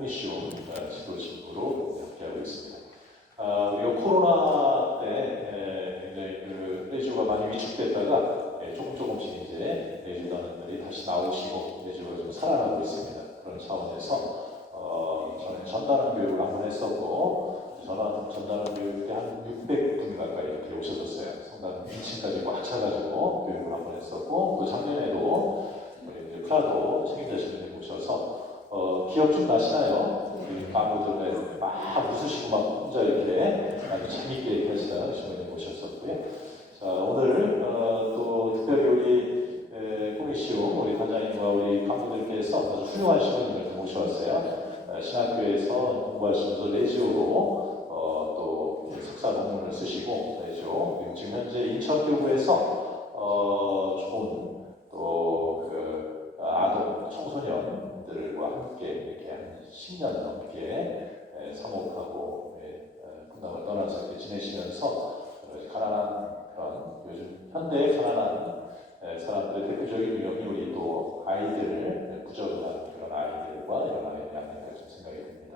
홍미시온 지도진으로 함께하고 있습니다. 우리가 코로나 때 굉장히 레지오가 많이 위축됐다가 조금씩 이제 레지오단원들이 다시 나오시고 레지오가 좀 살아나고 있습니다. 그런 차원에서 저는 전단원 교육을 한번 했었고 전단원 교육에 한 600분 가까이 이렇게 오셔졌어요. 성당 2층까지 꽉 차가지고 교육을 한번 했었고 그 작년에도 우리 이제 프라도 책임자신분이 오셔서 기억 좀 나시나요? 우리 가무들 막 웃으시고 막 혼자 이렇게 아주 재밌게 얘기하시는 신부님 오셨었고요. 자, 오늘 또 특별히 우리 꼬미시오 우리 단장님과 우리 가무들께서 아주 훌륭한 신부님을 모셔왔어요. 신학교에서 공부하시면서 레지오로 또 석사 논문을 쓰시고 레지오 그리고 지금 현재 인천교구에서 좋은 또 그 아동 청소년들과 함께 이렇게 한 10년 넘게 사목하고 분당을 떠나서 이렇게 지내시면서 가난한 그런 요즘 현대의 가난한 사람들의 대표적인 유형이 우리 또 아이들을 부정한 그런 아이들과 이런 아이들이 아닐까 좀 생각이 듭니다.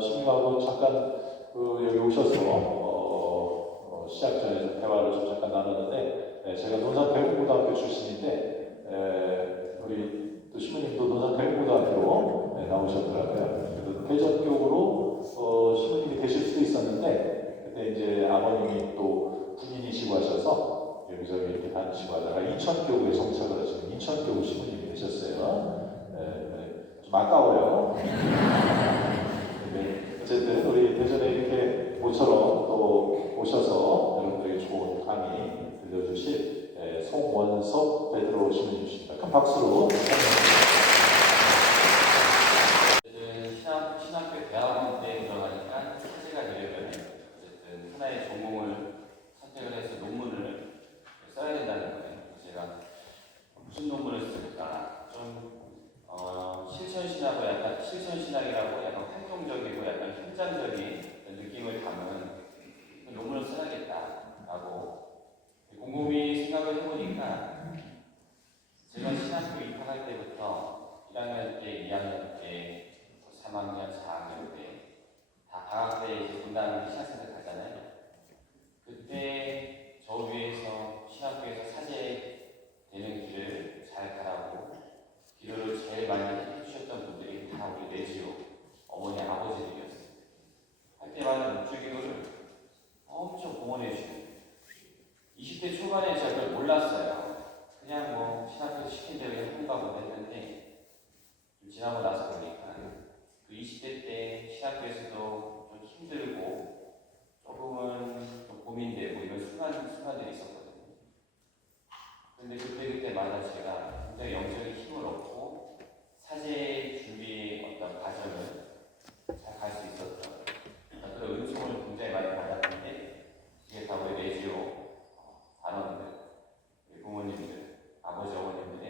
신님하고 잠깐 여기 오셔서 시작 전에 좀 대화를 좀 잠깐 나눴는데 제가 논산 대국고등학교 출신인데 우리 또 신부님도 논산 대국고등학교로 나오셨더라고요. 대전 쪽으로 신부님이 되실 수도 있었는데 그때 이제 아버님이 또 군인이시고 하셔서 여기저기 이렇게 다니시고 하다가 인천교구에 정착을 하시는 인천교구 신부님이 되셨어요. 좀 아까워요. 어쨌든 우리 대전에 이렇게 모처럼 또 오셔서 여러분들에게 좋은 강의 들려주실 송원석 베드로 신부님이십니다. 큰 박수로 신학교 대학원 때 들어가니까 사제가 되려면 어쨌든 하나의 전공을 선택을 해서 논문을 써야 된다는 거예요. 제가 무슨 논문을 쓸까? 좀 실천신학이라고 약간 활동적이고 약간 현장적인 느낌을 담은 논문을 써야겠다라고 곰곰이 생각을 해보니까 제가 신학교 입학할 때부터 1학년 때, 2학년 때, 3학년, 4학년 때 다 방학 때 이제 분당 신학생들 가잖아요. 그때 저 위에서 신학교에서 사제 되는 길을 잘 가라고 기도를 제일 많이 해주셨던 분들이 다 우리 레지오 어머니 아버지들이었어요. 할 때마다 묵주기도를 엄청 공헌해 주시는 20대 초반에 제가 그걸 몰랐어요. 그냥 뭐 신학교 시킨 대로 해본가 보다 했는데 좀 지나고 나서 보니까 그 20대 때 신학교에서도 좀 힘들고 조금은 좀 고민되고 이런 순간들이 있었거든요. 근데 그때마다 제가 굉장히 영적인 힘을 얻고 사제 준비의 어떤 과정을 잘 갈 수 있었던 그런 은총을 굉장히 많이 받았는데 이게 다 우리 레지오 단원들, 우리 부모님들, 아버지 어머님들의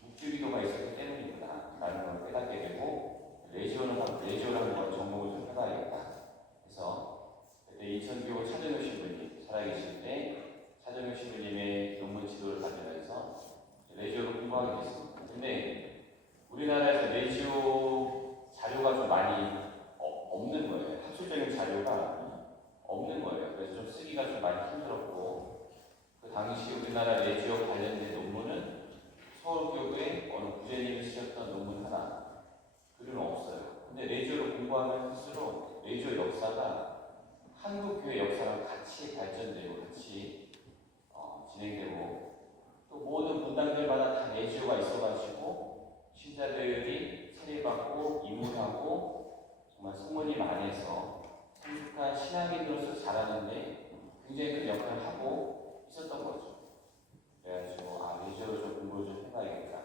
묵주기도가 있었기 때문이구나 라는 걸 깨닫게 되고 레지오를 한번 전공을 좀 해봐야겠다 그래서 그때 인천교구 차정효 신부님 살아계실 때 차정효 신부님의 논문 지도를 받으면서 레지오를 공부하게 됐습니다. 근데 우리나라에서 레지오 자료가 좀 많이 없는 거예요. 학술적인 자료가 없는 거예요. 그래서 좀 쓰기가 좀 많이 힘들었고 그 당시 우리나라 레지오 관련된 논문은 서울교구의 어느 부재님이 쓰셨던 논문 하나 글은 없어요. 근데 레지오를 공부하면 할수록 레지오 역사가 한국 교회 역사랑 같이 발전되고 같이 진행되고 또 모든 분당들마다 다 레지오가 있어가지고 신자들이 세례받고 입문하고 정말 성모님 안에서 성숙한 신앙인으로서 자라는데 굉장히 큰 역할을 하고 있었던 거죠. 그래가지고 레지오를 좀 공부를 좀 해봐야겠다.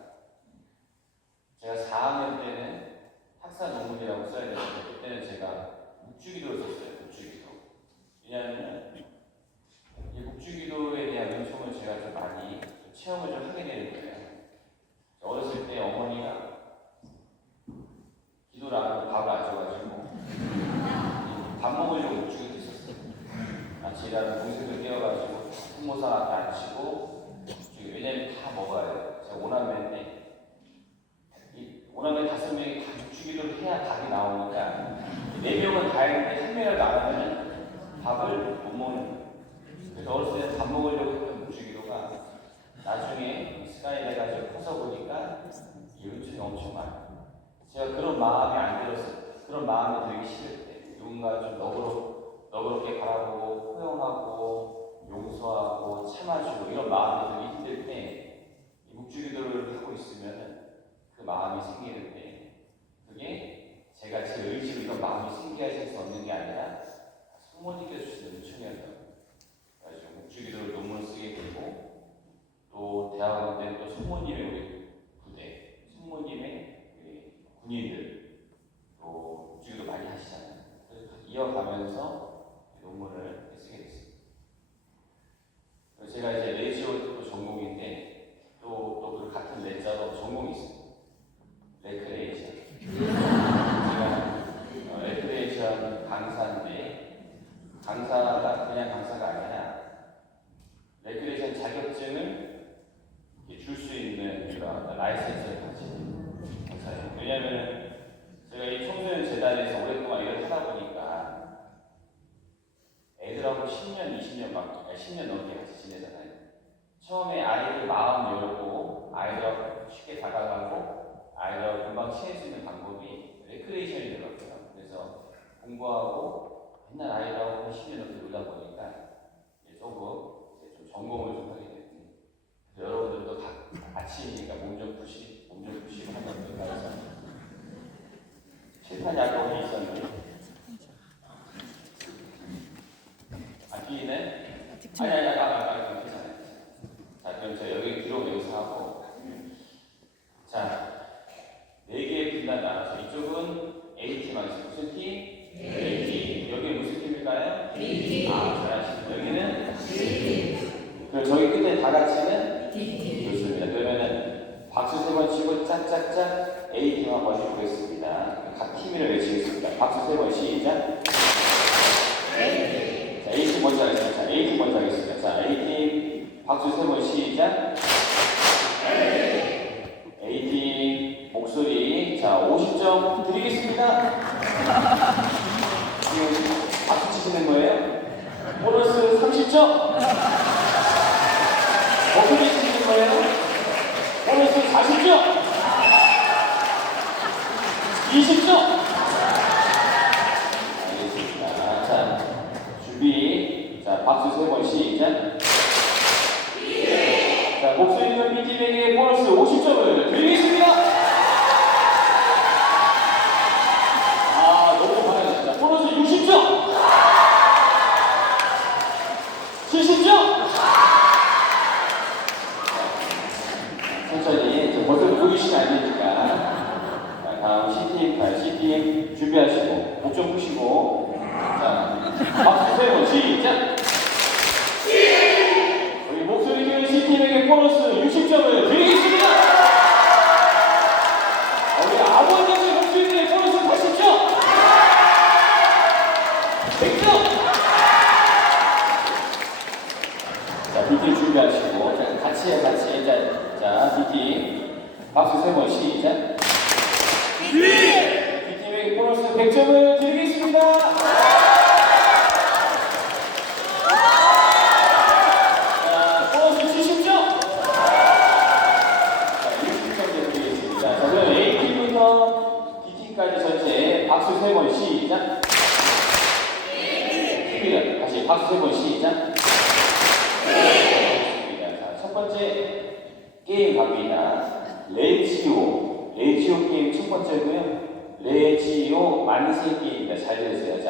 제가 4학년 때는 학사 논문이라고 써야 되는데 그때는 제가 묵주기도를 썼어요. 묵주기도. 왜냐하면 이 묵주기도에 대한 은총을 제가 좀 많이 체험을 좀 하게 되는 거예요. 어렸을 때 어머니가 기도를 안 하고 밥을 안 줘가지고 밥 먹으려고 묵주기도 했었어요. 같이 일하는 동생들 깨워가지고 부모사 앞에 앉히고 왜냐면 다 먹어야 돼요. 제가 오남매인데 오남매 5 5명이 다 묵주기도를 해야 답이 나오니까 4명은 다 했는데 1명을 나가면 밥을 못 먹는 거예요. 그래서 어렸을 때 밥 먹으려고 했던 묵주기도가 나중에 습관이 돼가지고 커서 보니까 요즘에 엄청 많아요. 제가 그런 마음이 안 들었어요. 그런 마음이 들기 싫을 때 누군가 좀 너그럽게 바라보고 포용하고 용서하고 참아주고 이런 마음이 들기 힘들 때 이 묵주기도를 하고 있으면 그 마음이 생기는데 그게 제가 제 의지로 이런 마음이 생기게 하실 수 없는 게 아니라 성모님께서 주시는 은총이었다고. 그래서 묵주기도를 논문을 쓰게 되고 또 대학원 때는 또 성모님의 우리 부대, 성모님의 우리 군인들 또 묵주기도 많이 하시잖아요. 그래서 이어가면서 논문을 쓰게 됐습니다. 그래서 제가 이제 레지오 전공인데 또 그 같은 레자로 전공이 있습니다. 레크레이션. 제가 레크레이션 강사인데 강사가 그냥 강사가 아니라 레크레이션 자격증을 줄 수 있는 그런 라이센스를 가진 강사예요. 왜냐하면 제가 이 청소년 재단에서 오랫동안 일을 하다 보니까 애들하고 10년, 20년 10년 넘게 같이 지내잖아요. 처음에 아이들 마음 열고 아이들하고 쉽게 다가가고 아이들하고 금방 친해질 수 있는 방법이 레크레이션이더라고요. 그래서 공부하고 맨날 아이들하고 10년 넘게 놀다 보니까 조금 좀 전공을 좀 하게 됐는데 여러분들도 아침이니까 몸 좀 푸시고 하면 어떨까 해서 실탄 약속이 있었는데 아끼는 아니 괜찮아요. 자 그럼 저 여기 뒤로 묘사하고 자 4개의 분단 나눠서 이쪽은 A팀 하겠습니다. 무슨 팀? A팀. 여기 무슨 팀일까요? B팀. 잘하시죠. 여기는 C팀. 그럼 저기 끝에 다 같이는 D팀. 좋습니다. 그러면은 박수 3번 치고 짝짝짝 A팀 한번 해보겠습니다. 각 팀을 외치겠습니다. 박수 3번 시작. A팀. 자 A팀 먼저 하겠습니다. 자 A팀 먼저 하겠습니다. 자 A팀 박수 3번 시작. A팀 목소리 자 50점 드리겠습니다. 지금 박수 치시는 거예요? 보너스 30점. 목소리 치시는 거예요? 보너스 40점. 20점. 알겠습니다. 자 준비. 자 박수 3번 시작. 자, 목소리 있는 B팀에게 보너스 50점을 드리겠습니다. 아, 너무 잘하셨습니다. 보너스 60점! 70점! 천천히, 벌써 보이시면 안 되니까. 자, 다음 C팀 준비하시고, 목 좀 푸시고. 자, 박수 3번 시작! 목소리 기는 C팀에게 보너스 60점을 드리겠습니다. 우리 아버님의 목소리에 보너스 80점. 100점. 자, B팀 준비하시고, 자, 같이 해요, 같이. 자, B팀. 박수 3번 시작. B팀에게 보너스 100점을 드리겠습니다. 박수 3번 시작. 다시 박수 3번 시작. 자, 첫 번째 게임 갑니다. 레지오 게임 첫 번째고요. 레지오 만세 게임입니다. 잘 들으세요.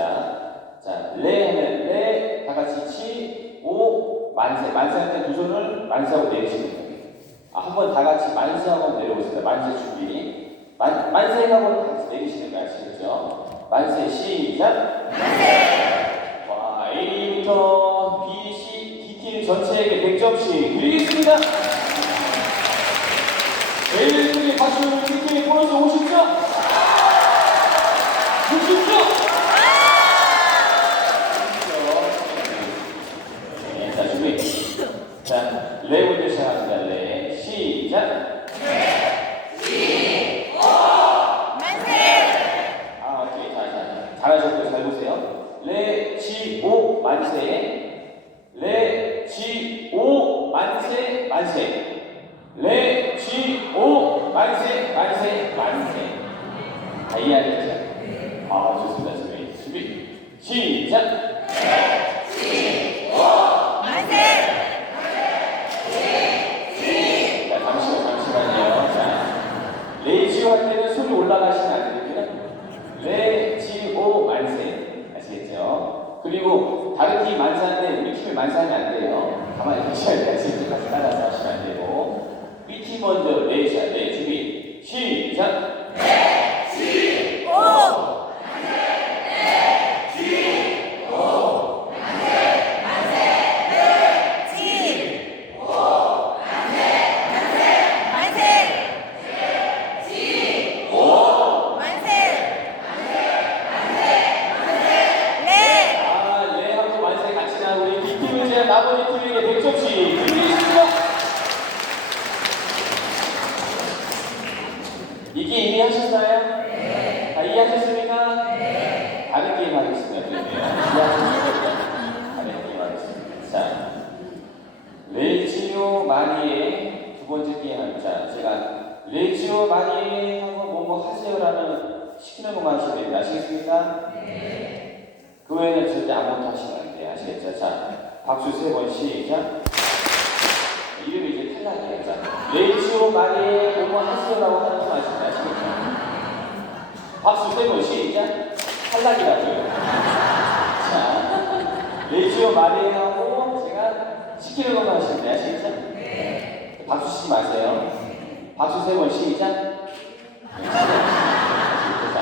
자, 레는 레, 다 같이 치, 오, 만세. 만세할 때 두 손을 만세하고 내리시는 거예요. 한번 다 같이 만세하고 내려오세요. 만세 준비. 만세하고 다 같이 내리시는 거 아시겠죠? 만세 시작! 만세! 와, A부터 B, C, D팀 전체에게 100점씩 드리겠습니다. A팀의 박수, D팀의 보너스 50점! 60점! 자, 준비. 자, 레부터 시작합니다. 레, 시작! 다 이해하셨죠? 아, 좋습니다. 준비. 시작! 자, 잠시만요. 자, 레지오 할 때는 손이 올라가시면 안 됩니다. 레지오 만세. 아시겠죠? 그리고 다른 팀 만세할 때 우리 팀이 만세하면 안 돼요. 가만히 계셔야 돼요. 같이 따라서 하시면 안 되고. B팀 먼저 레이샷. 네, 준비. 시작! 아, 네, 하고 만세 같이 나고 우리 B팀은 이제 나머지 팀에게 100점씩 드리겠습니다. 이게 이해하셨나요? 네. 다 이해하셨습니까? 네. 다른 게임 하겠습니다. 다른 게임 하겠습니다. 자, 레지오 마니의 두 번째 게임 합니다. 제가 레지오 마니 하고 뭐뭐 하세요라는 시키는 것만 하시면 됩니다. 아시겠습니까? 네. 그 외에는 절대 아무것도 하시면 안 돼요. 아시겠죠? 자, 박수 3번 시작. 이름이 이제 탈락이에요. 자, 레지오 마니 뭐뭐 하세요라고 하는 것만 하시면 아시겠죠? 박수 3번 시작. 탈락이라고요. 자, 레지오 마니하고 제가 시키는 것만 하시면 돼요. 아시겠죠? 네. 박수 치지 마세요. 박수 3번 시작. 자,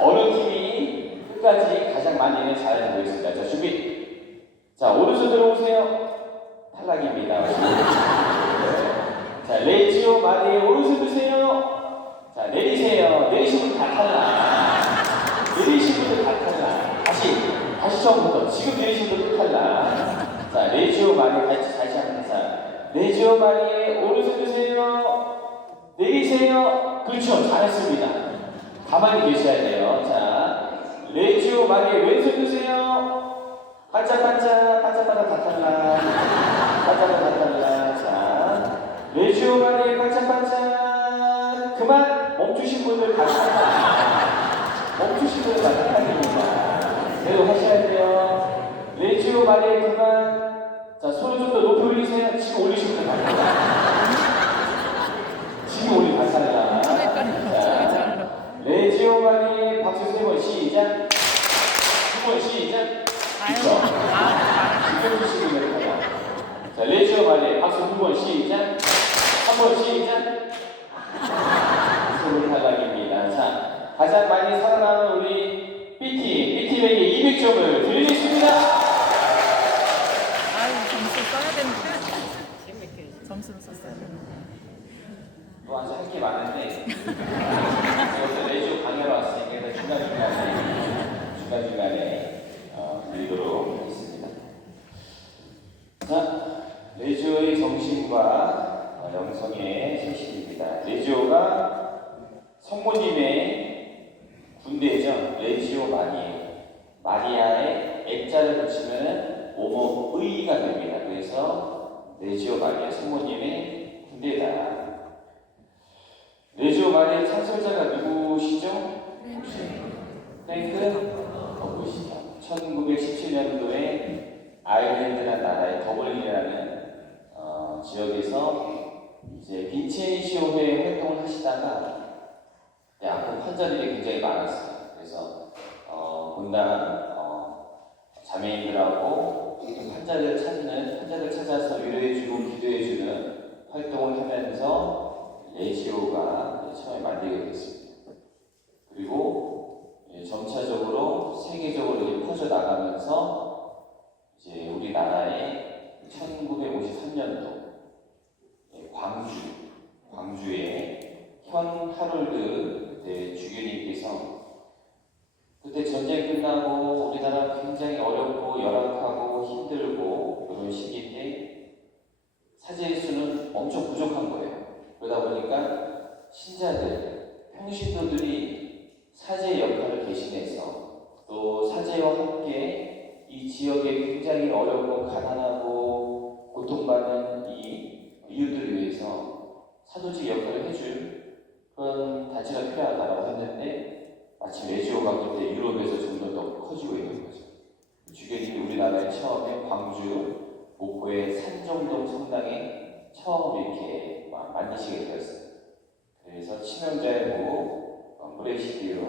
어느 팀이 끝까지 가장 많이 있는 잘하는 보겠습니다. 자, 준비. 자, 오른손 들어오세요. 탈락입니다. 자, 레지오 마니 오른손 드세요. 자, 내리세요. 내리신 분 다 탈락. 내리신 분들 다 탈락. 다시 처음부터. 지금 내리신 분들 탈락. 자, 레지오 마니 다시 한번. 자, 레지오 마니 오른손 드세요. 내리세요. 그렇죠. 잘했습니다. 가만히 계셔야 돼요. 자, 레지오 마니 왼손 드세요. 반짝반짝 다 탈락. 반짝반짝 다 탈락. 자, 레지오 마니 반짝반짝 그만. 멈추신 분들 다 탈락. 멈추신 분들 다 탈락입니다. 계속 하셔야 돼요. 레지오 마니 그만. 자, 손을 좀 더 높이 올리세요. 지금 올리신 분들 다 탈락. 지금 우리 발사다. 자, 레지오 마니 박수 3번 시작. 2번 시작. 그쵸? 지금 주시면 돼요. 자, 레지오 마니 박수 2번 시작. 3번 시작. 무슨 탈락입니다. 자, 가장 많이 살아남은 우리 B팀에게 200점을 드리겠습니다. 아유, 점수 써야 되는데. 점수를 썼어야 되는데. 또 아주 할 게 많은데 여기서 레지오 강의로 왔으니까 중간중간에 드리도록 하겠습니다. 자, 레지오의 정신과 영성의 소식입니다. 레지오가 성모님의 군대죠. 레지오 마리아의 액자를 붙이면 오모의가 됩니다. 그래서 레지오 마리아 성모님의 군대다. 레지오 마리아 창설자가 누구시죠? 땡크? 보시죠. 1917년도에 아일랜드라는 나라의 더블린이라는 지역에서 이제 빈첸시오회 활동을 하시다가 아픈 환자들이 굉장히 많았어요. 그래서 분당 자매인들하고 환자를 찾아서 위로해주고 기도해주는 활동을 하면서 레지오가 처음에 만들게 됐습니다. 그리고 점차적으로 세계적으로 퍼져 나가면서 이제 우리나라의 1953년도 광주의 현 하롤드 그때 주교님께서 그때 전쟁 끝나고 우리나라 굉장히 어렵고 열악하고 힘들고 그런 시기인데 사제의 수는 엄청 부족한 거예요. 그러다 보니까 신자들, 평신도들이 사제의 역할을 대신해서 또 사제와 함께 이 지역에 굉장히 어렵고 가난하고 고통받는 이 이웃들을 위해서 사도직 역할을 해줄 그런 단체가 필요하다고 했는데 마치 레지오가 그때 유럽에서 좀 더 커지고 있는 거죠. 주교님이 우리나라에 처음에 광주, 목포의 산정동 성당에 처음 이렇게 만드시게 되었어요. 그래서 치명자이고 브레시드로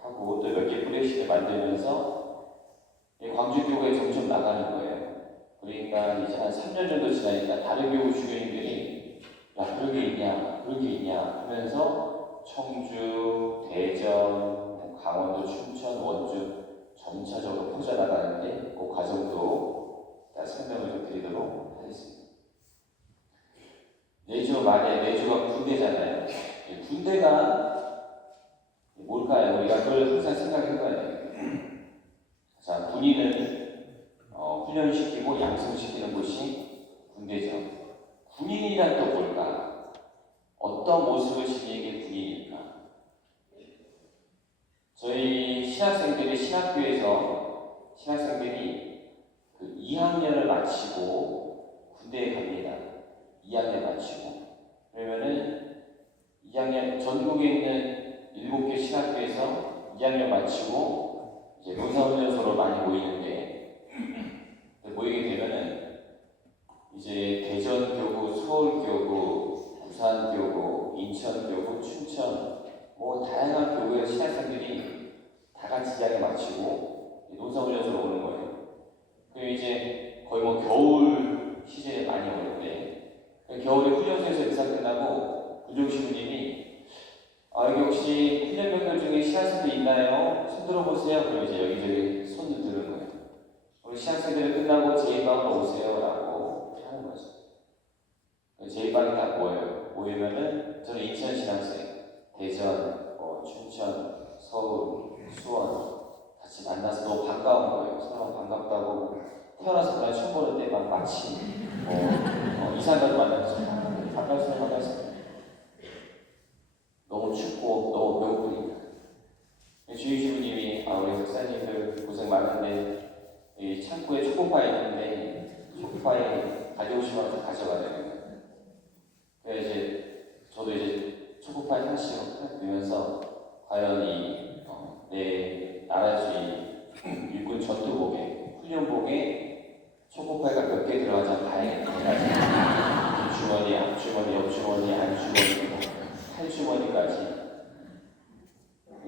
하고 또 몇 개 브레시드 만들면서 광주교구에 점점 나가는 거예요. 그러니까 이제 한 3년 정도 지나니까 다른 교구 주교님들이 야 그런 게 있냐 그런 게 있냐 하면서 청주, 대전, 강원도, 춘천, 원주 점차적으로 퍼져나가는데 그 과정도 일단 설명을 좀 드리도록 하겠습니다. 내주가 군대잖아요. 군대가 뭘까요? 우리가 그걸 항상 생각해봐야 돼요. 자, 군인은 훈련시키고 양성시키는 곳이 군대죠. 군인이란 또 뭘까? 어떤 모습을 지니는 게 군인일까? 저희 신학생들이 그 2학년을 마치고 군대에 갑니다. 2학년 마치고. 그러면은 2학년, 전국에 있는 7개 신학교에서 2학년 마치고 이제 논사훈련소로 많이 모이는데, 모이게 되면은 이제 대전교구, 서울교구, 부산교구, 인천교구, 춘천, 뭐 다양한 교구의 신학생들이 다 같이 2학년 마치고 논사훈련소로 오는 거예요. 그리고 이제 거의 뭐 겨울 시즌에 많이 오는데, 겨울에 훈련소에서 의사 끝나고 군종신부님이 여기 혹시 훈련병들 중에 신학생들 있나요? 손 들어보세요. 그리고 이제 여기저기 손을 드는 거예요. 우리 신학생들 끝나고 제2방으로 오세요 라고 하는 거죠. 제2방이 딱 모이면은 저는 인천 신학생, 대전, 춘천, 서울, 수원 같이 만나서 너무 반가운 거예요. 서로 반갑다고 태어나서 그냥 처음 보는 때 막 마치 이사가를 만나서 반갑습니다. 너무 춥고 너무 배고프니까. 주임시부님이 우리 목사님들 고생 많은데 이 창고에 초코파이 있는데 초코파이 가져오시면 가져가래요. 그래서 이제 저도 이제 초코파이 하나씩 넣으면서 과연 내 나라주의 일군 전투복에 훈련복에 초코파이가 몇 개 들어가자 봐야겠다. 주머니, 앞주머니, 옆주머니, 안주머니, 팔주머니까지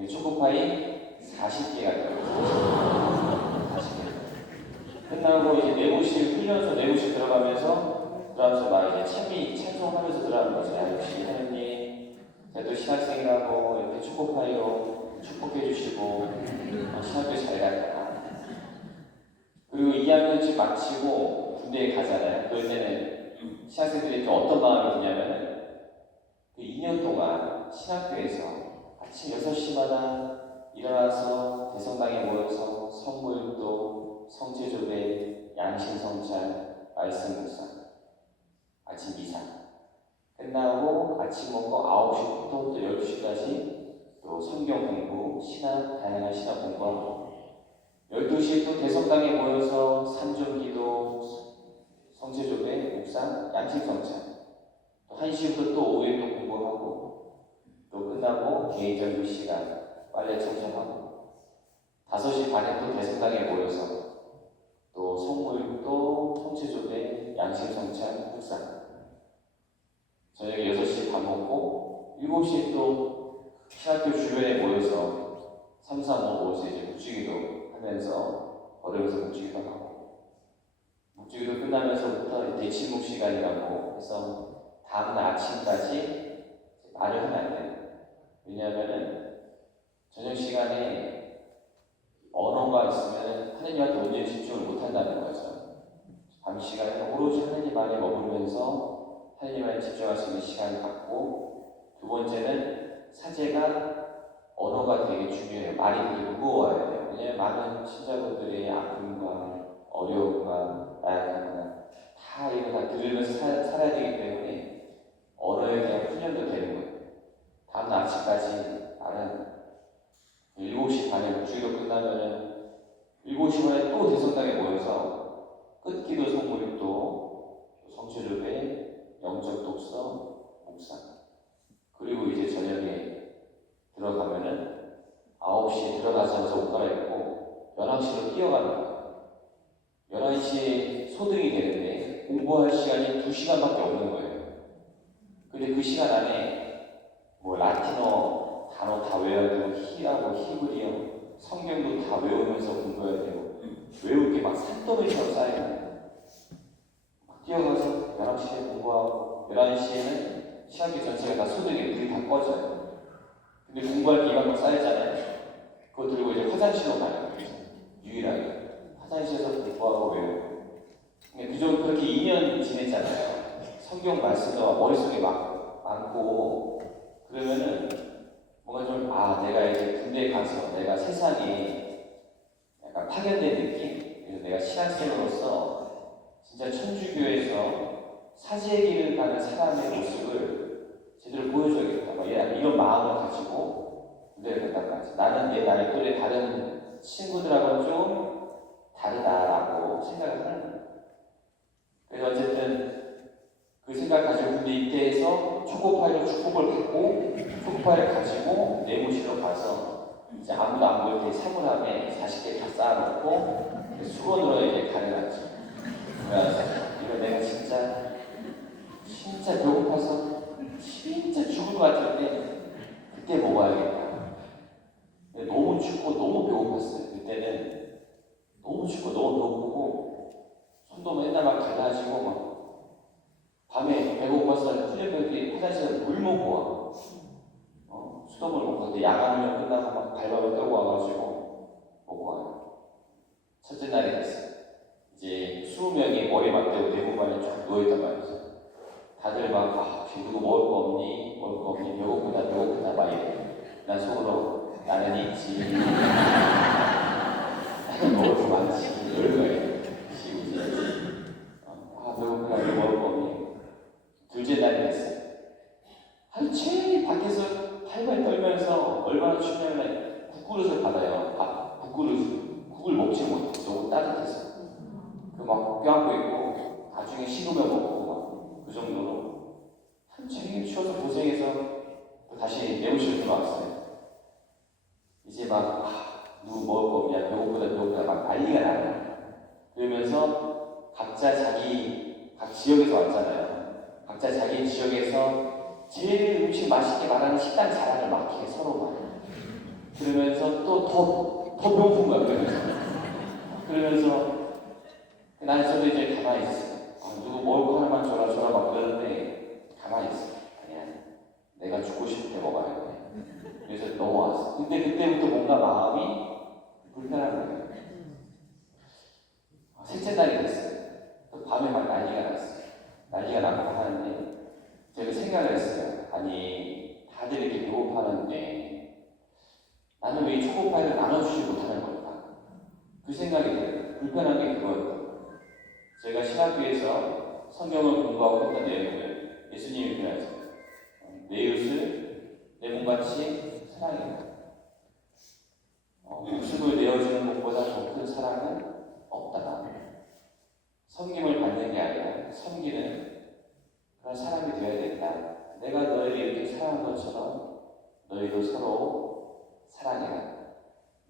초코파이 40개가 들어가요. 40개. 끝나고 이제 내부실 훈련소 내부실 들어가면서 막 이제 찬송하면서 들어가는 거죠. 역시 하나님, 그래도 신학생이라고 이렇게 초코파이로 축복해 주시고 신학교 잘 갔다. 그리고 2학년쯤 마치고 군대에 가잖아요. 그럴 때는 신학생들이 또 어떤 마음이 드냐면은 그 2년 동안 신학교에서 아침 6시마다 일어나서 대성당에 모여서 성모일도, 성체조례, 양심성찰, 말씀 묵상, 아침 미사 끝나고 아침 먹고 9시부터 또 12시까지 또 성경 공부, 다양한 신학 공부하고 12시에 또 대성당에 모여서 삼종기도, 성체조례, 묵상, 양심성찰 또 1시부터 또 오후에 또 공부하고 또 끝나고 개인적인 시간 빨래 청소하고 5시 반에 또 대성당에 모여서 또 성모일도, 성체조례, 양심성찰, 묵상 저녁에 6시에 밥 먹고 7시에 또 신학교 주변에 모여서 3, 4, 5, 5에서 이제 묵주기도 하면서 걸으면서 묵주기도 하고 묵주기도 끝나면서부터 대치묵 시간이라고 해서 다음날 아침까지 말을 하면 안 돼요. 왜냐하면은 저녁 시간에 언어가 있으면 하느님한테 온전히 집중을 못한다는 거죠. 밤 시간에는 오로지 하느님 안에 머물면서 하느님 안에 집중할 수 있는 시간을 갖고 두 번째는 사제가 언어가 되게 중요해요. 말이 되게 무거워야 돼요. 왜냐하면 많은 신자분들의 아픔과 어려움과 나약함과 다 이거 다 들으면서 살아야 되기 때문에 언어에 대한 훈련도 되는 거예요. 다음날 아침까지 말은 7시 반에 묵주기도 끝나면은 7시 반에 또 대성당에 모여서 끝기도, 성모일도, 성체조례, 영적 독서, 묵상 그리고 이제 저녁에 들어가면은 9시 9시에 들어가자마자 옷 갈아입고 11시로 뛰어갑니다. 11시에 소등이 되는데 공부할 시간이 2시간밖에 없는 거예요. 근데 그 시간 안에 뭐 라틴어 단어 다 외워야 되고 히하고 히브리어 성경도 다 외우면서 공부해야 되고 외울 게 막 산더미처럼 쌓여요. 막 뛰어가서 11시에 공부하고 11시에는 시학교 전체가 다 소등에 불이 다 꺼져요. 근데 공부할 게 이만큼 쌓였잖아요. 그거 들고 이제 화장실로 가요. 유일하게 화장실에서 공부하고 외우고. 그렇게 2년 지냈잖아요. 성경 말씀도 머릿속에 막 많고 그러면은 뭔가 좀 내가 이제 군대에 가서 내가 세상에 약간 파견된 느낌? 그래서 내가 신학생으로서 진짜 천주교에서 사제의 길을 가는 사람의 모습을 제대로 보여줘야겠다. 이런 마음을 가지고 군대를 갔다 왔지. 나는 내 나이 또래 다른 친구들하고는 좀 다르다라고 생각을 하는 거예요. 그래서 어쨌든 그 생각 가지고 군대 입대해서 초코파이로 축복을 받고 초코파이를 가지고 내무실로 가서 이제 아무도 안 볼 때 사물함에 40개 다 쌓아놓고 수건으로 이렇게 가려놨죠. 그래서 이거 내가 진짜 배고파서 진짜 죽을 것 같을 때 그때 먹어야겠다. 너무 춥고 너무 배고팠어요. 그때는 너무 춥고 너무 배고프고 손도 맨날 막 갈라지고 막 밤에 배고파서 훈련병들이 화장실에서 물 먹고 와. 수돗물 먹고 근데 야간 훈련 끝나고 막 발밥을 끌고 와가지고 먹고 와요. 첫째 날이 됐어요. 이제 20명이 머리 맞대고 내무반에 쭉 누워있단 말이죠. 다들 막 누구 먹을 거 없니? 먹을 거 없니? 배고프다 막 이래. 난 속으로 나는 있지. 나는 먹을 거 많지. 이럴 거예요. 지우지. 배고프다 왜 먹을 거 없니? 둘째 날이 됐어요. 하루 종일 밖에서 팔발 떨면서 얼마나 춥냐면 국그릇을 받아요. 국을 먹지 못해. 너무 따뜻해서. 막 껴안고 있고 나중에 식으면 먹고 막 그 정도로 하루 종일 추워서 고생해서 또 다시 내무실로 들어왔어요. 이제 막 누구 먹을 거 없냐 배고프다 막 난리가 나요. 그러면서 각자 각 지역에서 왔잖아요. 각자 자기 지역에서 제일 음식 맛있게 말하는 식당 자랑을 막 해 서로 막. 그러면서 또 더 배고픈 거야. 그러면서 저도 이제 가만히 있어. 누구 먹을 거 하나만 줘라 막 그러는데 가만히 있어. 그냥 내가 죽고 싶을 때 먹어야 돼. 그래서 넘어왔어. 근데 그때부터 뭔가 마음이 불편한 거예요. 셋째 날이 됐어요. 또 밤에 막 난리가 났어요. 난리가 나고 하는데 제가 생각을 했어요. 아니 다들 이렇게 배고파하는데 나는 왜 이 초코파이를 나눠주지 못하는 걸까? 그 생각이 들어요. 불편한 게 그거였어요. 제가 신학교에서 성경을 공부하고 했던 내용을 예수님이 그러셨어요. 내 이웃을 내 몸같이 사랑해라. 목숨을 내어주는 것보다 더 큰 사랑은 없다. 섬김을 받는 게 아니라 섬기는 그런 사람이 되어야 된다. 내가 너희를 이렇게 사랑한 것처럼 너희도 서로 사랑해라.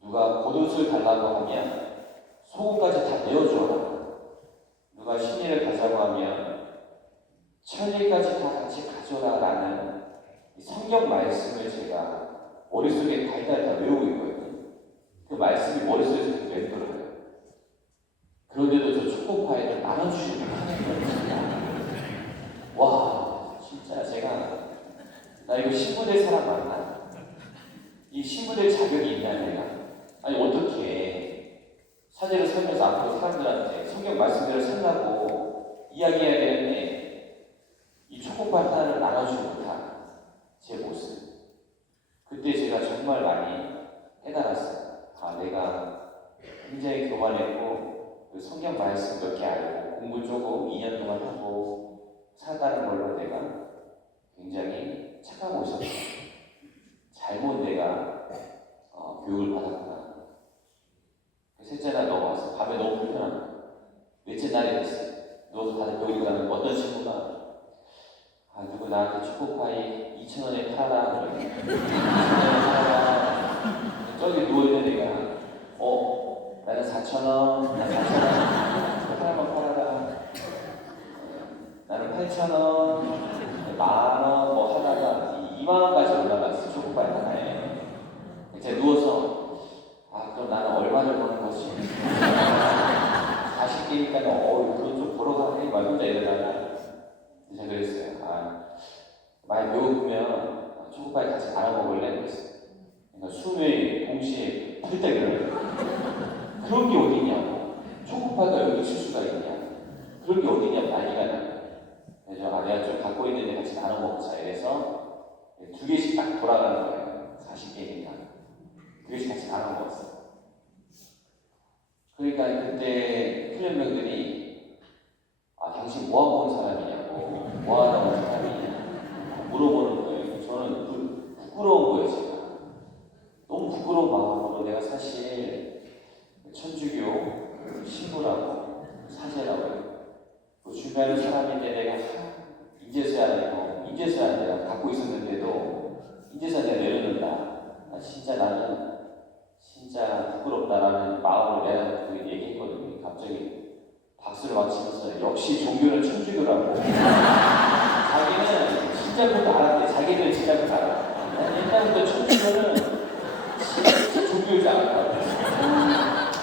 누가 겉옷을 달라고 하면 속옷까지 다 내어주어라. 누가 신의를 가자고 하면 천리까지 다 같이 가져라라는 이 성경 말씀을 제가 머릿속에 달달 다 외우고 있거든요. 그 말씀이 머릿속에서 계속 맴돌아요. 그런데도 저 초코파이를 나눠주지 못하는 거예요. 와, 진짜 나 이거 신부될 사람 맞나? 이 신부될 자격이 있나 내가? 아니 어떻게 사제를 살면서 앞으로 사람들한테 성경 말씀대로 살라고 이야기해야 되는데 이 초코파이 하나를 나눠주지 못한 제 모습. 그때 제가 정말 많이 깨달았어요. 내가 굉장히 교만했고 그 성경 말씀 몇 개 알고 공부 조금 2년 동안 하고 살았다는 걸로 내가 굉장히 착각하고 있었다. 잘못 내가 교육을 받았구나. 셋째 날 넘어왔어. 밤에 너무 불편한 거야. 넷째 날이 됐어요. 누워서 다들 배우고 나면 어떤 친구가 누구 나한테 초코파이 2,000원에 팔아라. 2,000원에 팔아라. 저기 8,000원, 10,000원 뭐 하다가 2만 원까지 올라갔어. 초코바이 하나에. 제가 누워서 그럼 나는 얼마를 버는 거지? 40개니까 그건 좀 벌어가네. 막 혼자 이러다가 제가 그랬어요. 많이 배고프면 초코바이 같이 나눠 먹을래? 그랬어요. 그러니까 수명이 동시에 펄떡 일어나요. 그런 게 어디냐고. 초코파이가 여기 있을 수가 있냐. 그런 게 어디냐 난리가 나요. 그래서 내가 좀 갖고 있는데 같이 나눠 먹자. 이래서 2개씩 딱 돌아가는 거예요. 40개니까. 2개씩 같이 나눠 먹었어요. 그러니까 그때 훈련병들이 당신 뭐하고 온 사람이냐고, 뭐하다 온 사람이냐 물어보는 거예요. 저는 부끄러운 거예요. 제가 너무 부끄러운 마음으로 내가 사실 천주교 신부라고 사제라고 그 주변의 사람인데 내가 이제서야 내가 갖고 있었는데도 이제서야 내가 내려놓는다. 진짜 나는 진짜 부끄럽다라는 마음으로 내가 그 얘기했거든요. 갑자기 박수를 막 치면서 역시 종교는 천주교라고. 자기는 진짜 그것도 알았대. 자기는 진짜 그것도 알았대. 난 옛날부터 천주교는 진짜 종교지 않았다고.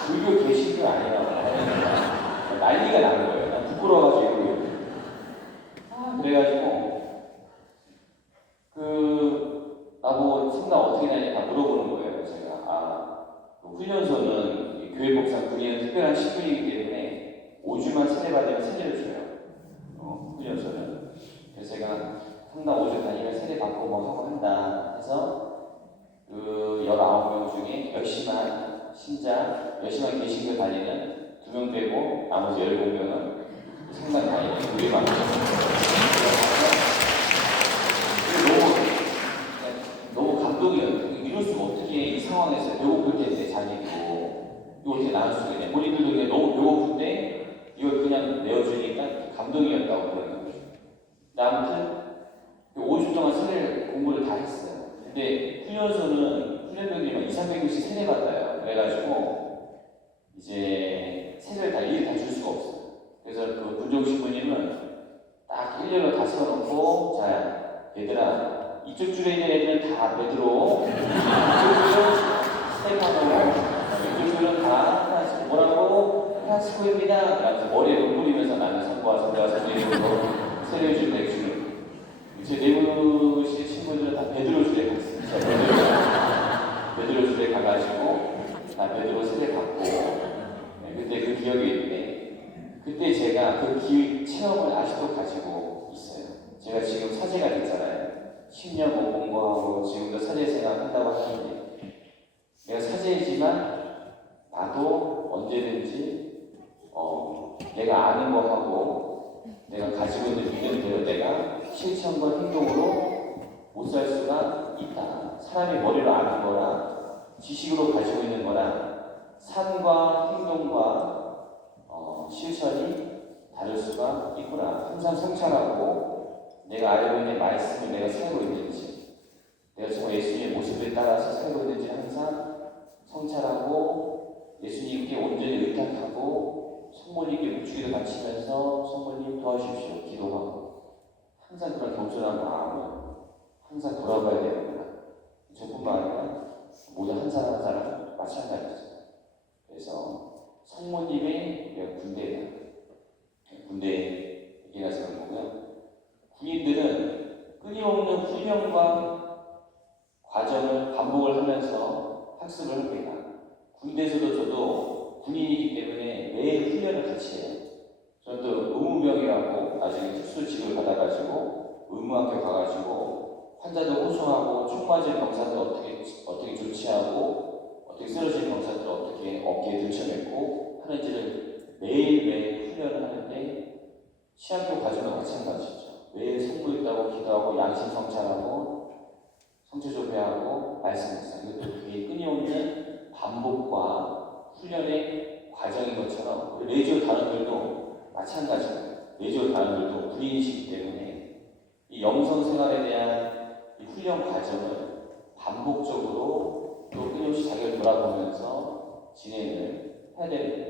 불교 개신교 아니라고. 난리가 나는 거예요. 난 부끄러워가지고. 그래가지고 나보고 성당 어떻게 다니냐 물어보는 거예요. 제가 그 훈련소는 교회법상 군인은 특별한 식물이기 때문에 5주만 세례받으면 세례를 줘요. 훈련소는. 그래서 제가 성당 5주 다니면 세례받고 뭐 하고 한다 해서 그 19명 중에 열심한 신자, 열심한 개신교 다니는 2명 빼고 나머지 17명은 성당 다니는 교회만 너무 감동이었어요. 이럴 수가 어떻게 이 상황에서 배고플 텐데 자기도 이거 어떻게 나눌 수가 있냐. 본인들도 그냥 너무 배고픈데 이걸 그냥 내어주니까 감동이었다고 그러는 거죠. 아무튼 5주 동안 세례 공부를 다 했어요. 근데 훈련병들이 막 200~300명씩 세례 받아요. 그래가지고 이제 세례를 다 일일이 다 줄 수가 없어요. 그래서 그 군종신부님은 딱 일렬로 다 세워놓고 자 얘들아 이쪽 줄에 있는 애들은 다 베드로, 이쪽 줄은 스테파노, 이쪽 줄은 다 프란시스코. 뭐라고? 프란시스코입니다. 그래서 머리에 눈 뿌리면서 나는 선거와 선생님으로 세례를 줄 맥주를. 제 내부시 친구들은 다 베드로 줄에 갔어요. 베드로 줄에 가가지고 다 베드로 세례 받고 그때 그 기억이 있는데 그때 제가 그 체험을 아직도 가지고 있어요. 제가 지금 사제가 됐잖아요. 10년 공부하고 지금도 사제 생활 한다고 하는데 내가 사제이지만 나도 언제든지 내가 아는 거 하고 내가 가지고 있는 믿음대로 내가 실천과 행동으로 못 살 수가 있다. 사람이 머리로 아는 거랑 지식으로 가지고 있는 거랑 삶과 행동과 실천이 다를 수가 있구나. 항상 성찰하고 내가 알고 있는 말씀을 내가 살고 있는지, 내가 정말 예수님의 모습을 따라서 살고 있는지 항상 성찰하고 예수님께 온전히 의탁하고 성모님께 묵주기도 바치면서 성모님 도와주십시오 기도하고 항상 그런 겸손한 마음을 항상 돌아봐야 되는구나. 저뿐만 아니라 모두 한 사람 한 사람 마찬가지죠. 그래서 성모님의 군대다. 군대 얘기가 지금 보면 군인들은 끊임없는 훈련과 과정을 반복을 하면서 학습을 합니다. 군대에서도 저도 군인이기 때문에 매일 훈련을 같이 해요. 저도 의무병이라고 나중에 특수직을 받아가지고 의무학교 가가지고 환자들 호송하고 총 맞은 병사들 어떻게 조치하고 어떻게 쓰러진 병사들 어떻게 어깨에 들쳐맺고 하는지를 매일매일 훈련을 하는데 신학교 과정은 마찬가지죠. 매일 성부 있다고 기도하고 양심 성찰하고 성체조회하고 말씀 묵상. 이것도 그게 끊임없는 반복과 훈련의 과정인 것처럼 우리 레이저 단원들도 마찬가지예요. 레이저 단원들도 군인이시기 때문에 이 영성 생활에 대한 이 훈련 과정을 반복적으로 또 끊임없이 자기를 돌아보면서 진행을 해야 됩니다.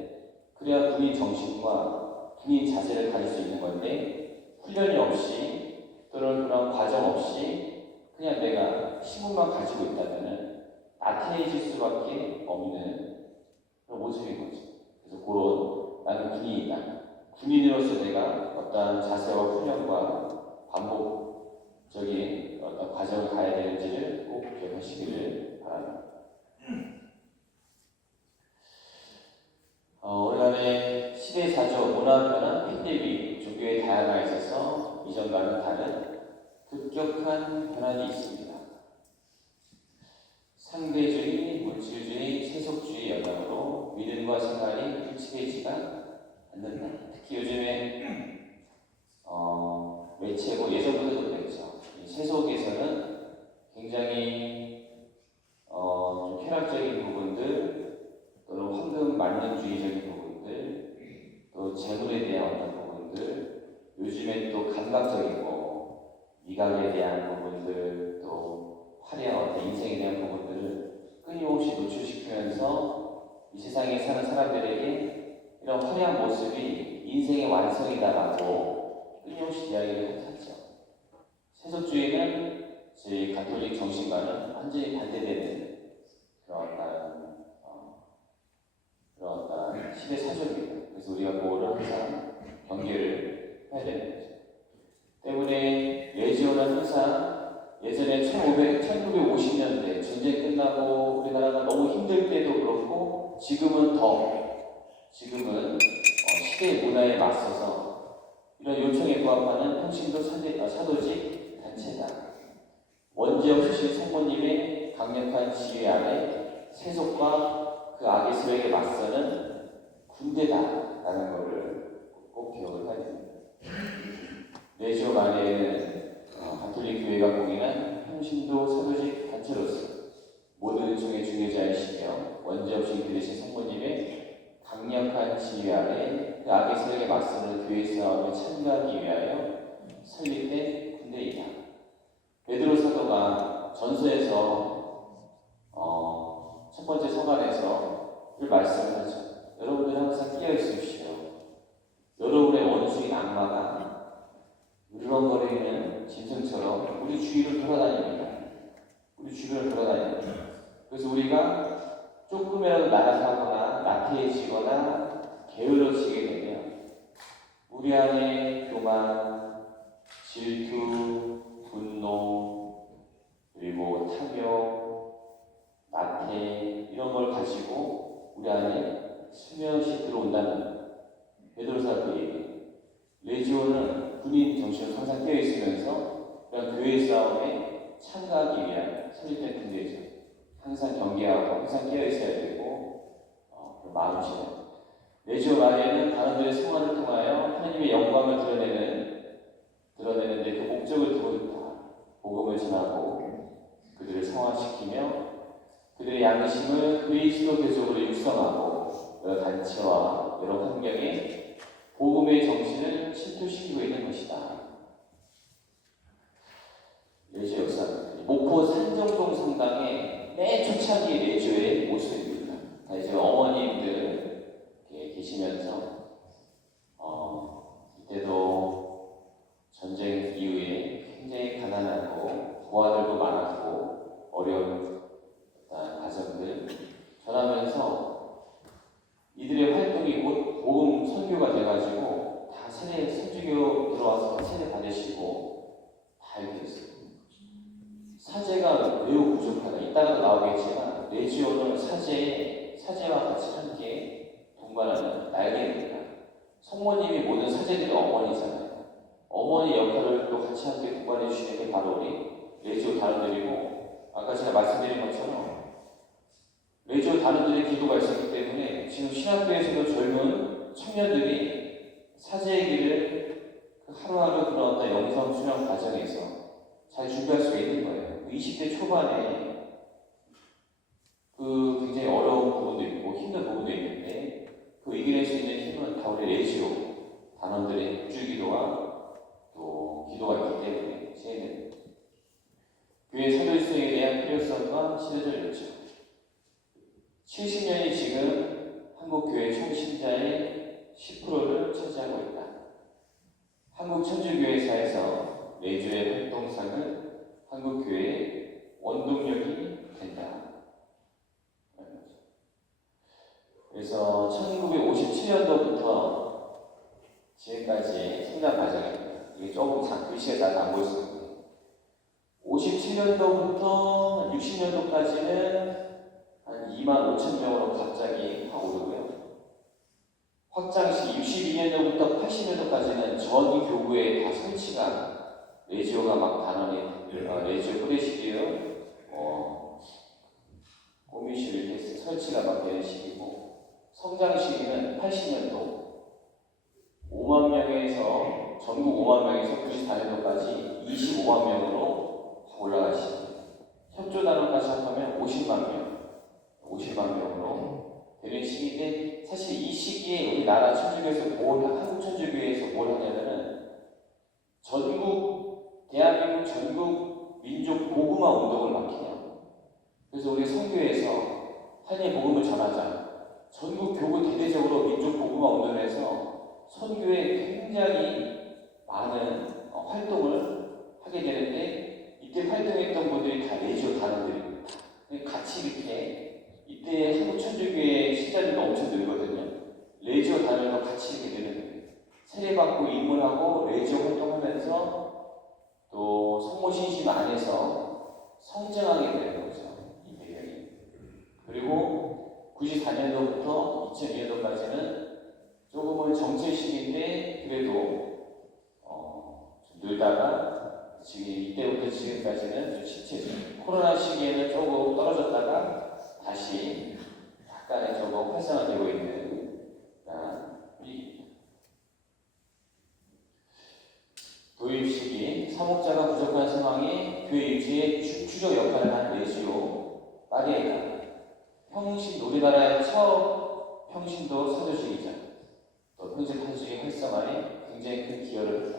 그래야 군인 정신과 군인 자세를 가질 수 있는 건데 훈련이 없이 또는 그런 과정 없이 그냥 내가 신분만 가지고 있다면은 나태해질 수밖에 없는 그런 모습인 거죠. 그래서 그런 나는 군인이다. 군인으로서 내가 어떠한 자세와 훈련과 반복적인 어떤 과정을 가야 되는지를 꼭 기억하시기를 바랍니다. 오늘날의 시대사조, 문화 변화, 팬데믹, 종교의 다양화에 있어서 이전과는 다른 급격한 변화가 있습니다. 상대주의, 물질주의, 세속주의 영향으로 믿음과 생활이 일치되지가 않는다. 특히 요즘에 매체고 예전부터도 그랬죠. 세속에서는 굉장히 좀 쾌락적인 부분들 또는 황금 만능주의적인 부분들 또 재물에 대한 어떤 부분들 요즘엔 또 감각적이고 미각에 대한 부분들 또 화려한 어떤 인생에 대한 부분들을 끊임없이 노출시키면서 이 세상에 사는 사람들에게 이런 화려한 모습이 인생의 완성이다라고 끊임없이 이야기를 하죠. 세속주의는 저희 가톨릭 정신과는 완전히 반대되는 그런 어떤 시대 사조입니다. 그래서 우리가 그거를 항상 경계를 해야 되는 거죠. 때문에 레지오는 항상 예전에 1950년대 전쟁 끝나고 우리나라가 너무 힘들 때도 그렇고 지금은 시대의 문화에 맞서서 이런 요청에 부합하는 평신도 사도직 단체다. 원지영 수신 성모님의 강력한 지휘 아래 세속과 그 악의 세력에 맞서는 군대다라는 것을 꼭 기억을 해야 됩니다. 레지오 마리에는 가톨릭 교회가 공인한 평신도 사도직 단체로서 모든 은총의 중재자이시며 원지없이 기르신 성모님의 강력한 지휘 아래 그 악의 세력에 맞서는 교회 싸움에 참가하기 위하여 설립된 군대이다. 베드로 사도가 전서에서 첫 번째 서간에서 그 말씀을 하죠. 여러분들 항상 깨어 있으십시오. 여러분의 원수인 악마가 으르렁거리는 짐승처럼 우리 주위를 돌아다닙니다. 우리 주변을 돌아다닙니다. 그래서 우리가 조금이라도 나락하거나 나태해지거나 게을러지게 되면 우리 안에 교만, 질투, 분노, 그리고 탐욕, 나태 이런 걸 가지고 우리 안에 스며시 들어온다는 베드로사도 얘기해요. 레지오는 군인 정신으로 항상 깨어 있으면서 그런 교회 싸움에 참가하기 위한 설립된 군대죠. 항상 경계하고 항상 깨어 있어야 되고 그런 마음이시죠. 레지오 마리아는 단원들의 생활을 통하여 하나님의 영광을 드러내는데 그 목적을 두고 있다. 복음을 전하고 그들을 성화시키며 그들의 양심을 그리스도 교적으로 육성하고 여러 단체와 여러 환경에 복음의 정신을 침투시키고 있는 것이다. 레지오 역사입니다. 목포 산정동 성당의 맨 초창기 레지오의 모습입니다. 이제 어머님들 계시면서 이때도 전쟁 이후에 굉장히 가난하고 고아들도 많았고 어려운 가정들 전하면서 이들의 활동이 곧 복음 선교가 돼가지고 다 세례 선주교 들어와서 세례 받으시고 다 이렇게 됐어요. 사제가 매우 부족하다. 이따가도 나오겠지만 레지오는 사제와 같이 함께 동반하는 날개입니다. 성모님이 모든 사제들의 어머니잖아요. 어머니 역할을 또 같이 함께 동반해 주시는 게 바로 우리 레지오 단원들이고 아까 제가 말씀드린 것처럼 레지오 단원들의 기도가 있었기 때문에 지금 신학교에서도 젊은 청년들이 사제의 길을 하루하루 그런 어떤 영성 수련 과정에서 잘 준비할 수 있는 거예요. 20대 초반에 그 굉장히 어려운 부분도 있고 힘든 부분도 있는데 그 이겨낼 수 있는 힘은 다 우리 레지오 단원들의 입주기도와 또 기도가 있기 때문에 저희는 교회 사도일성에 대한 필요성과 신뢰를 있죠. 70년이 지금 한국교회 총신자의 10%를 차지하고 있다. 한국천주교회사에서 내주의 활동상은 한국교회의 원동력이 된다. 그래서 1957년도부터 지금까지 성장 과정입니다. 이게 조금 글씨가 잘 안 보였습니다. 57년도부터 60년도까지는 한 2만 5천 명으로 갑자기 확 오르고요. 확장 시 62년도부터 80년도까지는 전 교구에 다 설치가 레지오가 막 단원이 레지오 프레시디움 꼬미실 이렇게 설치가 막 되는 시기고, 성장 시기는 80년도 5만 명에서 전국 5만 명에서 94년도까지 25만 명으로 올라간 시기. 협조 단원까지 합하면 50만 명으로 되는 시기인데, 사실 이 시기에 우리나라 천주교에서 한국 천주교에서 뭘 하냐면은 대한민국 전국 민족 복음화 운동을 막 해요. 그래서 우리 선교에서 한일 복음을 전하자. 전국 교구 대대적으로 민족 복음화 운동을 해서 선교에 굉장히 많은 활동을 하게 되는데, 이때 활동했던 분들이 다 레지오 단원들입니다. 같이 이렇게 이때 한국 천주교의 신자들도 엄청 늘거든요. 레지오 단원도 같이 이렇게 느는 거예요. 세례받고 입문하고 레지오 활동하면서 또 성모신심 안에서 성장하게 되는 거죠. 이 배경이. 그리고 94년도부터 2002년도까지는 조금은 정체 시기인데 그래도 좀 늘다가 지금 이때부터 지금까지는 좀 실체죠. 코로나 시기에는 조금 떨어졌다가 다시 약간의 조금 활성화되고 있는 위기입니다. 도입 시기, 사목자가 부족한 상황에 교회 유지에 추적 역할을 한 레지오 마리아이다. 우리나라의 첫 평신도 사도주의자, 또 평생 한주의 활성화에 굉장히 큰 기여를 했다.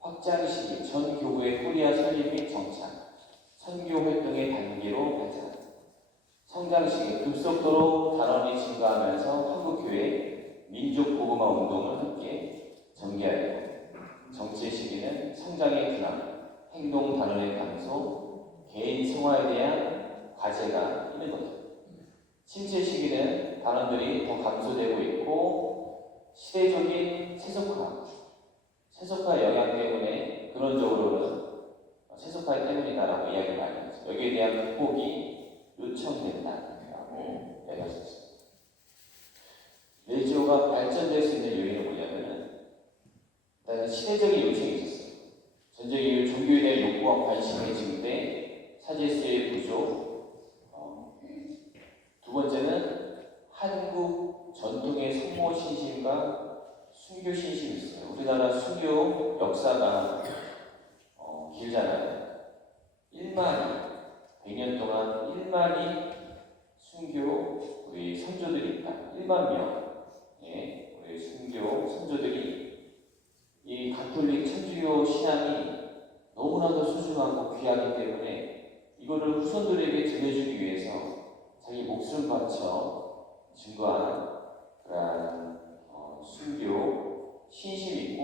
확장 시기, 전 교구의 코리아 설립 및 정착, 선교 활동의 단계로 발전한다. 성장 시기, 급속도로 단원이 증가하면서 한국교회 민족 복음화 운동을 함께 전개하였고, 정치 시기는 성장의 둔함, 행동 단원의 감소, 개인 생활에 대한 과제가 있는 것입니다. 침체 시기는 단원들이 더 감소되고 있고, 시대적인 세속화 영향 때문에 근원적으로는 세속화 때문이다라고 이야기를 많이 하죠. 여기에 대한 극복이 요청된다라고 이야기할 수 있습니다. 레지오가 발전될 수 있는 요인은 뭐냐면은, 일단 시대적인 요청이 있었어요. 전쟁 이후 종교에 대한 욕구와 관심의 증대, 사제수의 부족. 두 번째는 한국 전통의 성모 신심과 순교 신심이 있어요. 우리나라 순교 역사가 길잖아요. 100년 동안 1만이 순교 우리 선조들이 있다. 1만 명의 우리 순교 선조들이 이 가톨릭 천주교 신앙이 너무나도 소중하고 귀하기 때문에 이거를 후손들에게 전해주기 위해서 자기 목숨 바쳐 증거한 그러한 순교 신심이 있고,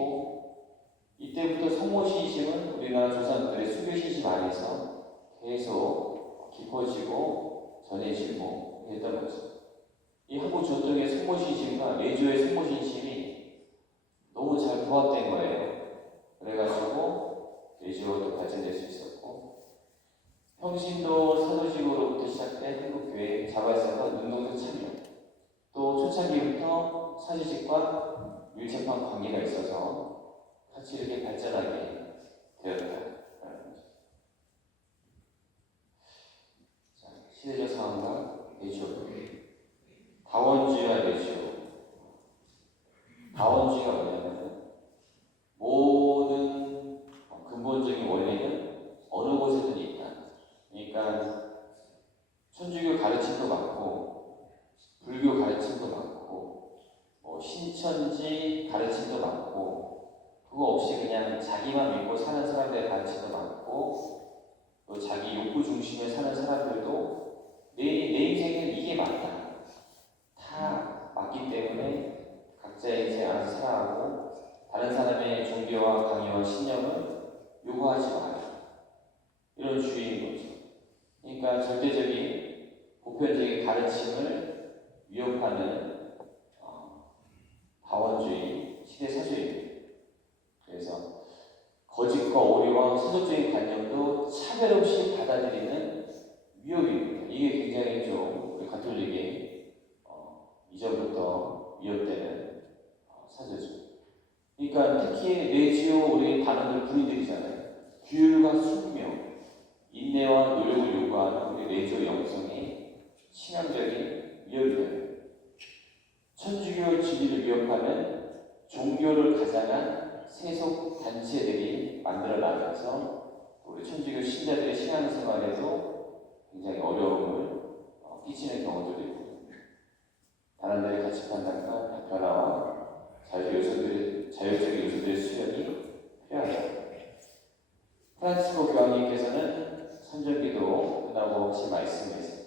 이때부터 성모 신심은 우리나라 조상들의 순교 신심 안에서 계속 깊어지고 전해지고 했던 거죠. 이 한국 전통의 성모 신심과 레지오의 성모 신심이 너무 잘 부합된 거예요. 그래가지고 레지오도 발전될 수 있었고, 평신도 사도직으로부터 시작된 한국교회 자발성과 능동적 참여, 또 초창기부터 사제직과 밀접한 관계가 있어서 같이 이렇게 발전하게 되었다. 시대적 상황과 레지오, 다원주의와 레지오. 다원주의가 뭐냐면 모든 근본적인 원리는 어느 곳에든 있다. 그러니까 천주교 가르침도 많고, 불교 가르침도 많고, 신천지 가르침도 많고, 그거 없이 그냥 자기만 믿고 사는 사람들의 가르침도 많고, 또 자기 욕구 중심에 사는 사람들도 내 인생은 이게 맞다. 다 맞기 때문에 각자의 인생 알아서 살아가고, 다른 사람의 종교와 이런 신념을 요구하지 마라. 이런 주의인 거죠. 그러니까 절대적인 보편적인 가르침을 위협하는 다원주의, 시대사주의입니다. 그래서 거짓과 오류와 세속적인 관념도 차별 없이 받아들이는 위협입니다. 이게 굉장히 좀 우리 가톨릭이 이전부터 위협되는 사조죠. 그러니까 특히 레지오 우리 단어들 군인들이잖아요. 규율과 숙명, 인내와 노력을 요구하는 우리 레지오 영성이 치명적인 위협이 됩니다. 천주교 진리를 위협하는 종교를 가장한 세속 단체들이 만들어나면서 우리 천주교 신자들의 신앙생활에도 굉장히 어려움을 끼치는 경우들도 있고, 다른들의 가치 판단과 변화와 자율적인 요소들의 수련이 필요하다. 프란치스코 교황님께서는 선전기도 끝나고 하신 말씀에서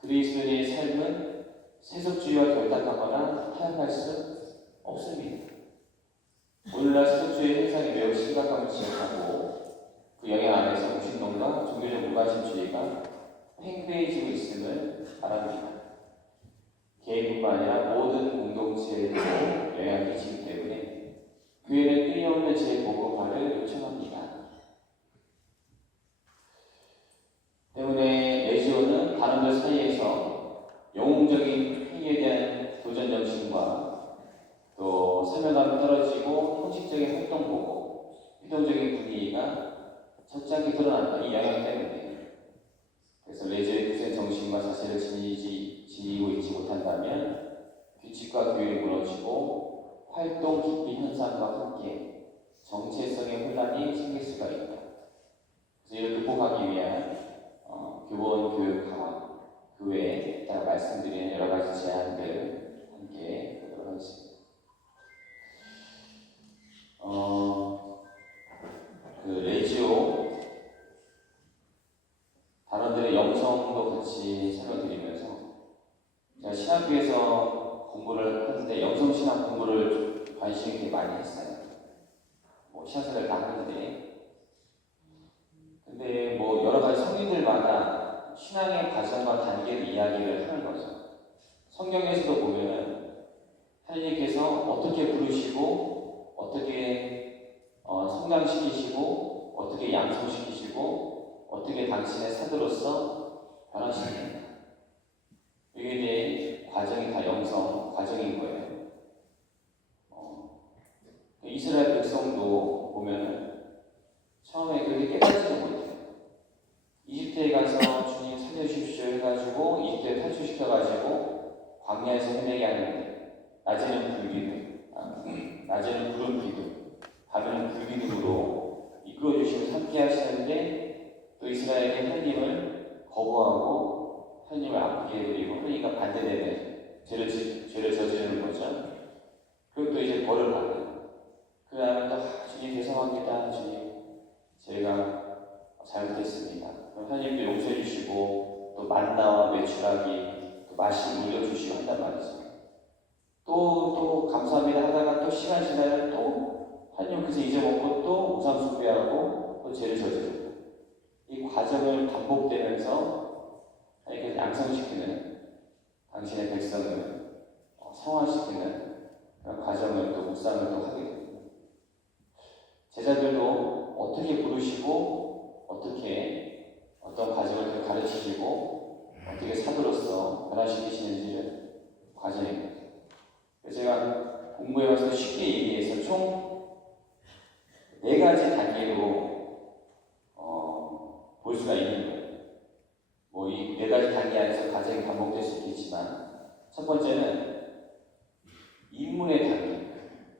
그리스도인의 삶은 세속주의와 결탁하거나 타협할 수 없습니다. 오늘날 세속주의 현상이 매우 심각함을 지적하고 그 영향 안에서 무신론과 종교적 무관심주의가 팽배해지고 있음을 바랍니다. 개인뿐만 아니라 모든 공동체에도 영향을 끼치기 때문에 교회는 끊임없는 재보고화를 요청합니다. 때문에 레지오는 단원들 사이에서 영웅적인 행위에 대한 도전 정신과 또 사명감이 떨어지고 형식적인 활동 보고 활동적인 분위기가 적잖게 드러난다. 이 영향 때문에. 그래서 레지오의 구세 정신과 자세를 지니고 있지 못한다면 규칙과 교율이 무너지고 활동 기피 현상과 함께 정체성의 혼란이 생길 수가 있다. 그래서 이를 극복하기 위한 교본 교육 강화, 그 외에 이따가 말씀드린 여러 가지 제안들 함께 보도록 하겠습니다. 그 레지오 단원들의 영성도 같이 설명드리면서 제가 신학교에서 공부를 하는데 영성 신학 공부를 관심 있게 많이 했어요. 신학생들 다 하는데, 근데 여러 가지 성인들마다 신앙의 과정과 단계를 이야기를 하는 거죠. 성경에서도 보면은 하나님께서 어떻게 부르시고 어떻게 성장시키시고 어떻게 양성시키시고 어떻게 당신의 사도로서 변화시키는가, 여기에 대해 과정이 다 영성 과정인 거예요. 이스라엘 백성도 보면은 처음에 그렇게 깨닫지도 못해요. 이집트에 가서 주님 살려주십시오 해가지고 이집트에 탈출시켜가지고 광야에서 헤매게 하는데 낮에는 불기둥, 낮에는 구름 기둥, 밤에는 불기둥으로 이끌어주시고 함께 하시는데 또 이스라엘이 하나님을 거부하고 하나님을 아프게 해드리고 하나님과 반대되는 죄를 저지르는 거죠. 그리고 또 이제 벌을 받는. 그 다음에 또 주님 죄송합니다. 주님 제가 잘못했습니다. 그럼 하나님도 용서해 주시고 또 만나와 메추라기 또 맛이 물려주시고 한단 말이죠. 또 감사합니다 하다가 또 시간 지나면 또 하나님 그래서 잊어먹고 또 우상 숭배하고 또 죄를 저지르고, 이 과정을 반복되면서 하나님께서 양성시키는 당신의 백성을 성화시키는 그런 과정을 또 묵상을 또 하게 됩니다. 제자들도 어떻게 부르시고 어떻게 어떤 과정을 더 가르치시고 어떻게 사도로서 변화시키시는지를 과정입니다. 그래서 제가 공부해 와서 쉽게 얘기해서 총 4가지 단계로 볼 수가 있는 거예요. 이 4가지 단계 안에서 과정이 반복될 수 있겠지만, 첫 번째는 입문의 단계.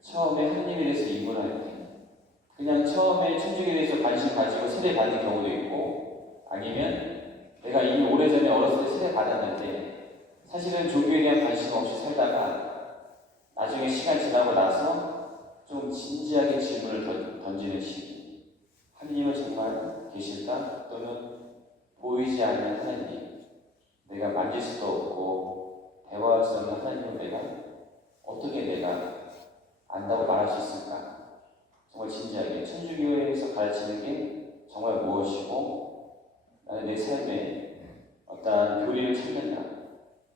처음에 하나님에 대해서 입문할 때 그냥 처음에 천주교에 대해서 관심 가지고 세례받는 경우도 있고, 아니면 내가 이미 오래전에 어렸을 때 세례받았는데 사실은 종교에 대한 관심 없이 살다가 나중에 시간 지나고 나서 좀 진지하게 질문을 던지는 시기. 하나님은 정말 계실까? 또는 보이지 않는 하나님, 내가 만질 수도 없고 대화할 수 없는 하나님을 내가 어떻게 안다고 말할 수 있을까? 정말 진지하게 천주교에서 가르치는 게 정말 무엇이고 나는 내 삶에 어떠한 교리를 찾는다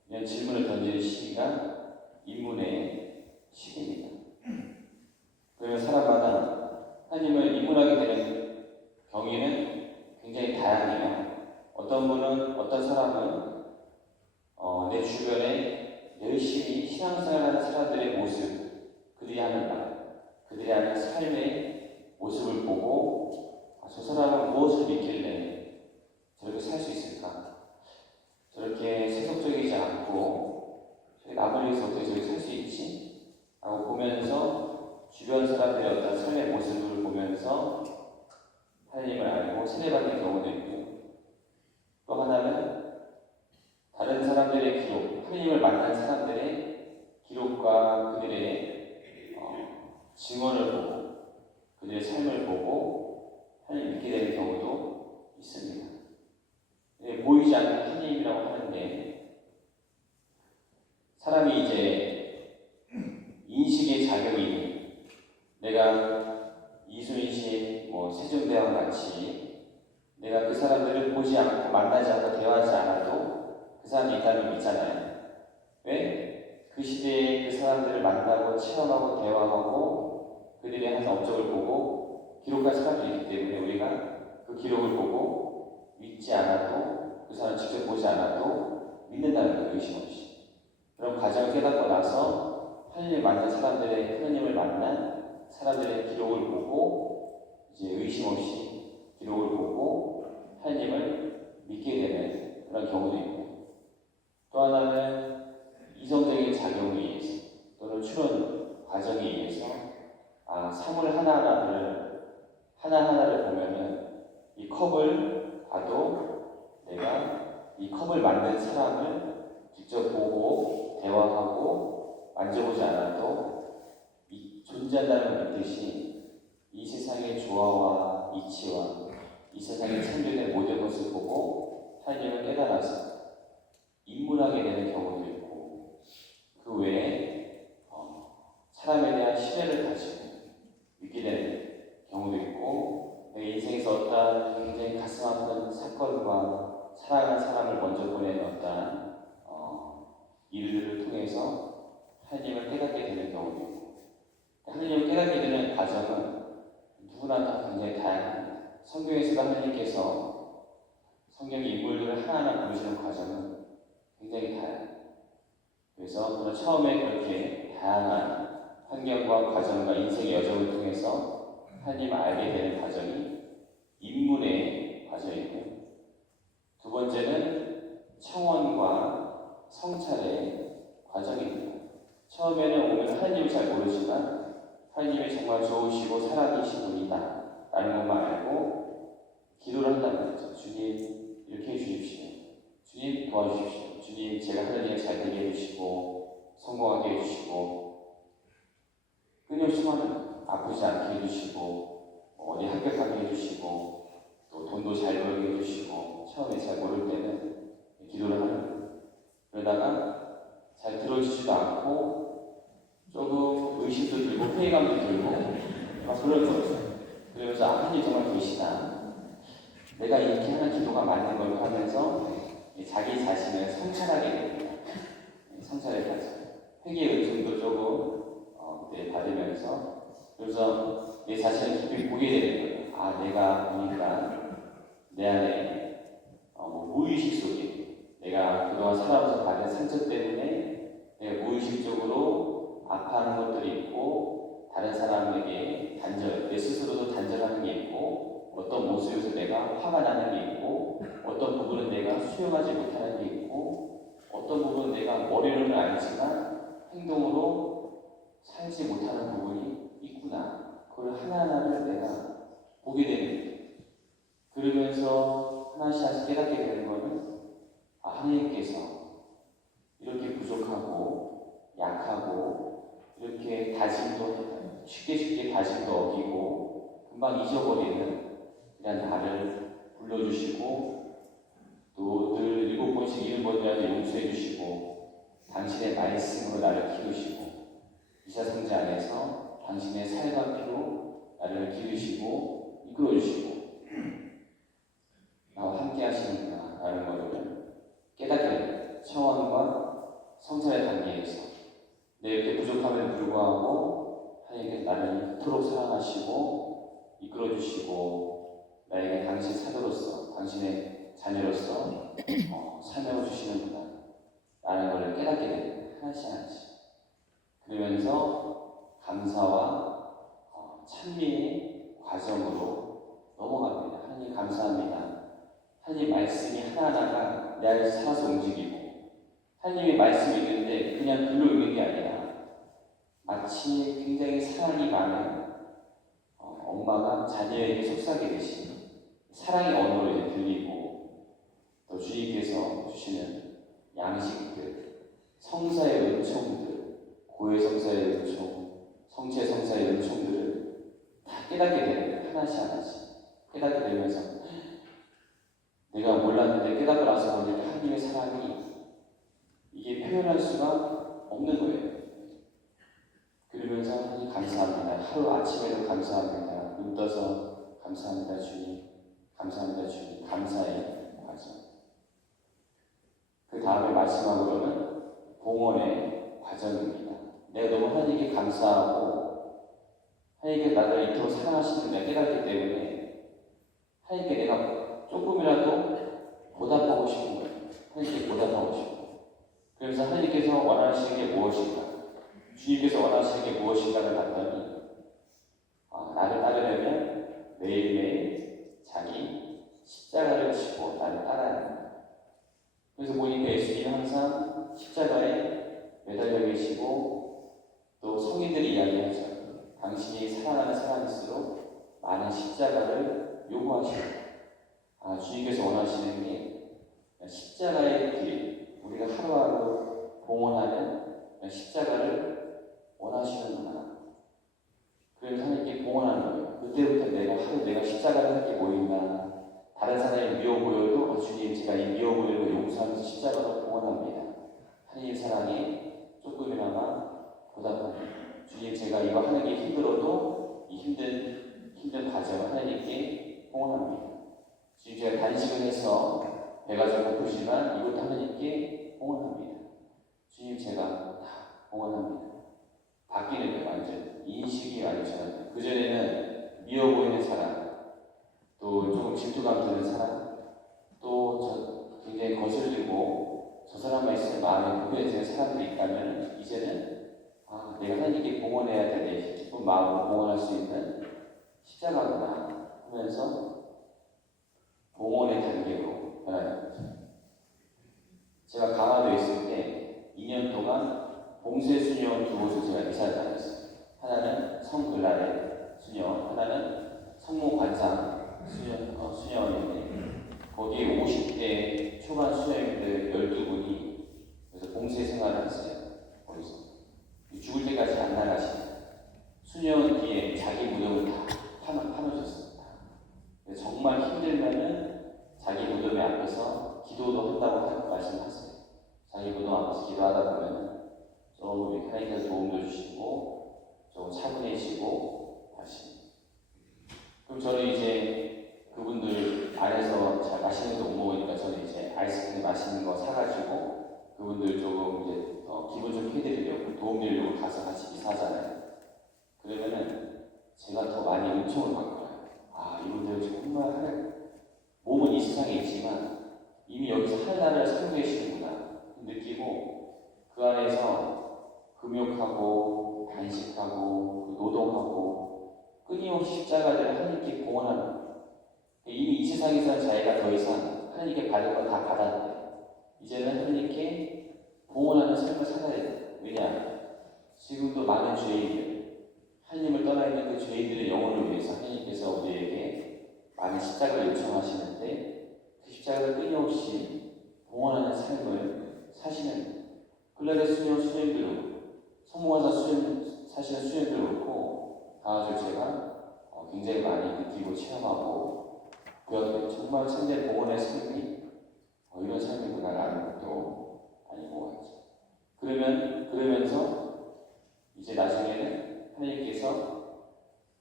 이런 질문을 던지는 시기가 입문의 시기입니다. 그러면 사람마다 하나님을 입문하게 되는 경위는 굉장히 다양해요. 어떤 분은, 어떤 사람은 내 주변에 열심히 신앙생활하는 사람들의 모습, 그들이 하는 말, 그들이 하는 삶의 모습을 보고 저 사람은 무엇을 믿길래 저렇게 살 수 있을까? 저렇게 세속적이지 않고 저렇게 남을 위해서 어떻게 저렇게 살 수 있지? 라고 보면서 주변 사람들의 어떤 삶의 모습을 보면서 하나님을 알고 세례받는 경우도 있고 또 하나는 다른 사람들의 기록, 하나님을 만난 사람들의 기록과 그들의 증언을 보고 그들의 삶을 보고 하나님 믿게 되는 경우도 있습니다. 보이지 않는 하나님이라고 하는데 사람이 이제 인식의 자격이 내가 이순신, 세종대왕 같이 내가 그 사람들을 보지 않고 만나지 않고 대화하지 않아도 그 사람이 있다는 믿잖아요. 왜? 그 시대에 그 사람들을 만나고 체험하고 대화하고 그들의 한 업적을 보고 기록한 사람들이 있기 때문에 우리가 그 기록을 보고 믿지 않아도 그 사람을 직접 보지 않아도 믿는다는 거예요. 의심 없이. 그런 과정을 깨닫고 나서 하나님을 만난 사람들의 하나님을 만난 사람들의 기록을 보고 이제 의심 없이 기록을 보고 하나님을 믿게 되는 그런 경우도 있고 또 하나는 이성적인 작용에 의해서 또는 추론 과정에 의해서 사물 하나하나를 보면은 이 컵을 봐도 내가 이 컵을 만든 사람을 직접 보고 대화하고 만져보지 않아도 존재한다는 걸 믿듯이 이 세상의 조화와 이치와 이 세상의 창조된 모든 것을 보고 하나님을 깨달아서 입문하게 되는 경우도 있고 그 외에 사람에 대한 신뢰를 가지고 믿게 되는 경우도 있고 내 인생에서 어떠한 굉장히 가슴 아픈 사건과 사랑하는 사람을 먼저 보내는 어떠한 일들을 통해서 하나님을 깨닫게 되는 경우도 있고 하나님을 깨닫게 되는 과정은 누구나 다 굉장히 다양합니다. 성경에서도 하나님께서 성경의 인물들을 하나하나 부르시는 과정은 굉장히 다양해요. 그래서 저는 처음에 그렇게 다양한 환경과 과정과 인생의 여정을 통해서 하나님을 알게 되는 과정이 입문의 과정이고 두 번째는 청원과 성찰의 과정입니다. 처음에는 오면 하나님을 잘 모르지만 하나님이 정말 좋으시고 살아계신 분이다 라는 것만 알고 기도를 한다는 거죠. 주님 이렇게 해주십시오. 주님 도와주십시오. 주님 제가 하는 일 잘 되게 해주시고 성공하게 해주시고 끊임없이 하는 아프지 않게 해주시고 어디 합격하게 해주시고 또 돈도 잘 벌게 해주시고 처음에 잘 모를 때는 기도를 하는 거예요. 그러다가 잘 들어주지도 않고 조금 의심도 들고 회의감도 들고 막 그럴 거죠. 그러면서 하나님 정말 계시다. 내가 이렇게 하는 기도가 맞는 걸까 하면서 자기 자신을 성찰하게 됩니다. 성찰의 과정. 회개의 은총도 조금 받으면서 그래서 내 자신을 깊이 보게 되는 거예요. 내가 보니까 내 안에 무의식 속에 내가 그동안 살아오면서 받은 상처 때문에 내가 무의식적으로 아파하는 것들이 있고 다른 사람에게 내 스스로도 단절하는 게 있고 어떤 모습에서 내가 화가 나는 게 있고 어떤 부분은 내가 수용하지 못하는 게 있고 어떤 부분은 내가 머리로는 알지만 행동으로 살지 못하는 부분이 있구나. 그걸 하나하나를 내가 보게 되는 거예요. 그러면서 하나씩 깨닫게 되는 것은 하나님께서 이렇게 부족하고 약하고 이렇게 다짐도 쉽게 다짐도 어기고 금방 잊어버리는 그냥 나를 불러주시고 또 늘 7번씩 7번이라도 용서해 주시고 당신의 말씀으로 나를 키우시고 이사상자 안에서 당신의 살과 피로 나를 기르시고 이끌어주시고 나와 함께 하시는구나 라는 것을 깨닫게 됩니다. 청원과 성찰의 단계에서 내 이렇게 부족함에도 불구하고 하나님께서 나를 이토록 사랑하시고 이끌어주시고 나에게 당신 사도로서 당신의 자녀로서 사명을 주시는구나 라는 것을 깨닫게 됩니다. 하나씩 하나씩. 그러면서 감사와 찬미의 과정으로 넘어갑니다. 하나님 감사합니다. 하나님 말씀이 하나하나가 내 안에 살아서 움직이고 하나님의 말씀이 있는데 그냥 글로 읽는 게 아니라 마치 굉장히 사랑이 많은 엄마가 자녀에게 속삭이듯이 사랑의 언어로 이제 들리고 또 주님께서 주시는 양식들, 성사의 은총들, 고해 성사의 은총, 성체 성사의 은총들을 다 깨닫게 되는 하나씩 하나씩 깨닫게 되면서 내가 몰랐는데 깨닫고 나서 보니까 하나님의 사랑이 이게 표현할 수가 없는 거예요. 그러면서 하나님 감사합니다. 하루 아침에도 감사합니다. 눈 떠서 감사합니다 주님. 감사합니다 주님. 감사의 과정. 그 다음에 마지막으로는 봉헌의 과정입니다. 내가 너무 하나님께 감사하고 하나님께 나를 이토록 사랑하시는 걸 깨닫기 때문에 하나님께 내가 조금이라도 보답하고 싶은 거예요. 하나님께 보답하고 싶고 그래서 하나님께서 원하시는 게 무엇인가 주님께서 원하시는 게 무엇인가를 봤더니 나를 따르려면 매일매일 자기 십자가를 지고 나를 따라야 합니다. 그래서 보니까 예수님이 항상 십자가에 매달려 계시고 또 성인들이 이야기하죠. 당신이 사랑하는 사람일수록 많은 십자가를 요구하십니다. 주님께서 원하시는 게 십자가의 길, 우리가 하루하루 봉헌하는 십자가를 원하시는구나. 그래서 하나님께 봉헌하는 거예요. 그때부터 내가 십자가를 함께 보인다. 다른 사람이 미워 보여도 주님 제가 이 미워 보이는 걸 용서하면서 십자가로 봉헌합니다. 하나님의 사랑에 조금이나마 보답합니다. 주님 제가 이거 하는 게 힘들어도 이 힘든 과정을 하나님께 봉헌합니다. 주님 제가 단식을 해서 배가 좀 고프지만 이것도 하나님께 봉헌합니다. 주님 제가 다 봉헌합니다. 바뀌는 거예요. 완전 인식이 완전. 그전에는 미워 보이는 사람 또 조금 질투감 드는 사람 또 굉장히 거슬리고 저 사람만 있으면 마음이 불편해지는 사람들이 있다면 이제는 내가 하나님께 봉헌해야 되는 기쁜 마음으로 봉헌할 수 있는 십자가구나 하면서 봉헌의 단계로 변화된 거죠. 제가 강화도에 있을 때 2년 동안 봉쇄 수녀원 두 곳을 제가 이사를 다녔어요. 하나는 성글라레 수녀원, 하나는 성모관상 수녀원인데 거기에 50대 초반 수녀님들 12분이 그래서 봉쇄 생활을 했어요. 거기서 죽을 때까지 안 나가시는 수녀원 뒤에 자기 무덤을 다 파놓으셨습니다. 정말 힘들면은 자기 무덤 앞에서 기도도 한다고 말씀하세요. 자기 무덤 앞에서 기도하다 보면은 좀 하나님께서 도움도 주시고 좀 차분해지고 다시. 그럼 저는 이제 그분들 안에서 잘 맛있는 거 못 먹으니까 저는 이제 아이스크림 맛있는 거 사가지고 그분들 조금 이제 기분 좀 해드리려고 도움 드리려고 가서 같이 이사하잖아요. 그러면은 제가 더 많이 은총을 받고요. 이분들 정말 몸은 이 세상에 있지만 이미 여기서 하나님을 살고 계시는구나 느끼고 그 안에서 금욕하고 단식하고 노동하고 끊임없이 십자가를 하나님께 봉헌하는 거예요. 이미 이 세상에서는 자기가 더 이상 하나님께 받을 거 다 받았는데 이제는 하나님께 봉헌하는 삶을 살아야 돼요. 왜냐? 지금도 많은 죄인들, 하나님을 떠나 있는 그 죄인들의 영혼을 위해서 하나님께서 우리에게 많은 십자가를 요청하시는데 그 십자가를 끊임없이 봉헌하는 삶을 사시는 클레레 수녀님들로 성모관사 사시는 수녀님들을 놓고 강화주 제가 굉장히 많이 느끼고 체험하고 그 정말 참된 봉헌의 삶이 이런 삶이구나라는 것도 알고 왔죠. 그러면서 이제 나중에는 하나님께서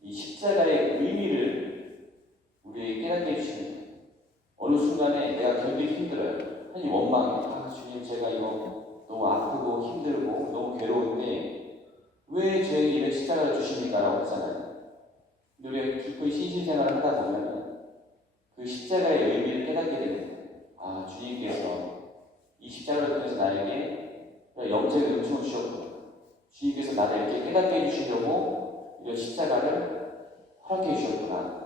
이 십자가의 주님 제가 이거 너무 아프고 힘들고 너무 괴로운데 왜 저에게 이런 십자가를 주십니까? 라고 했잖아요. 근데 우리가 깊은 신신생활을 하다 보면 그 십자가의 의미를 깨닫게 되는 거예요. 아, 주님께서 이 십자가를 통해서 나에게 영적인 은총을 주셨고 주님께서 나를 이렇게 깨닫게 해주시려고 이런 십자가를 허락해 주셨구나.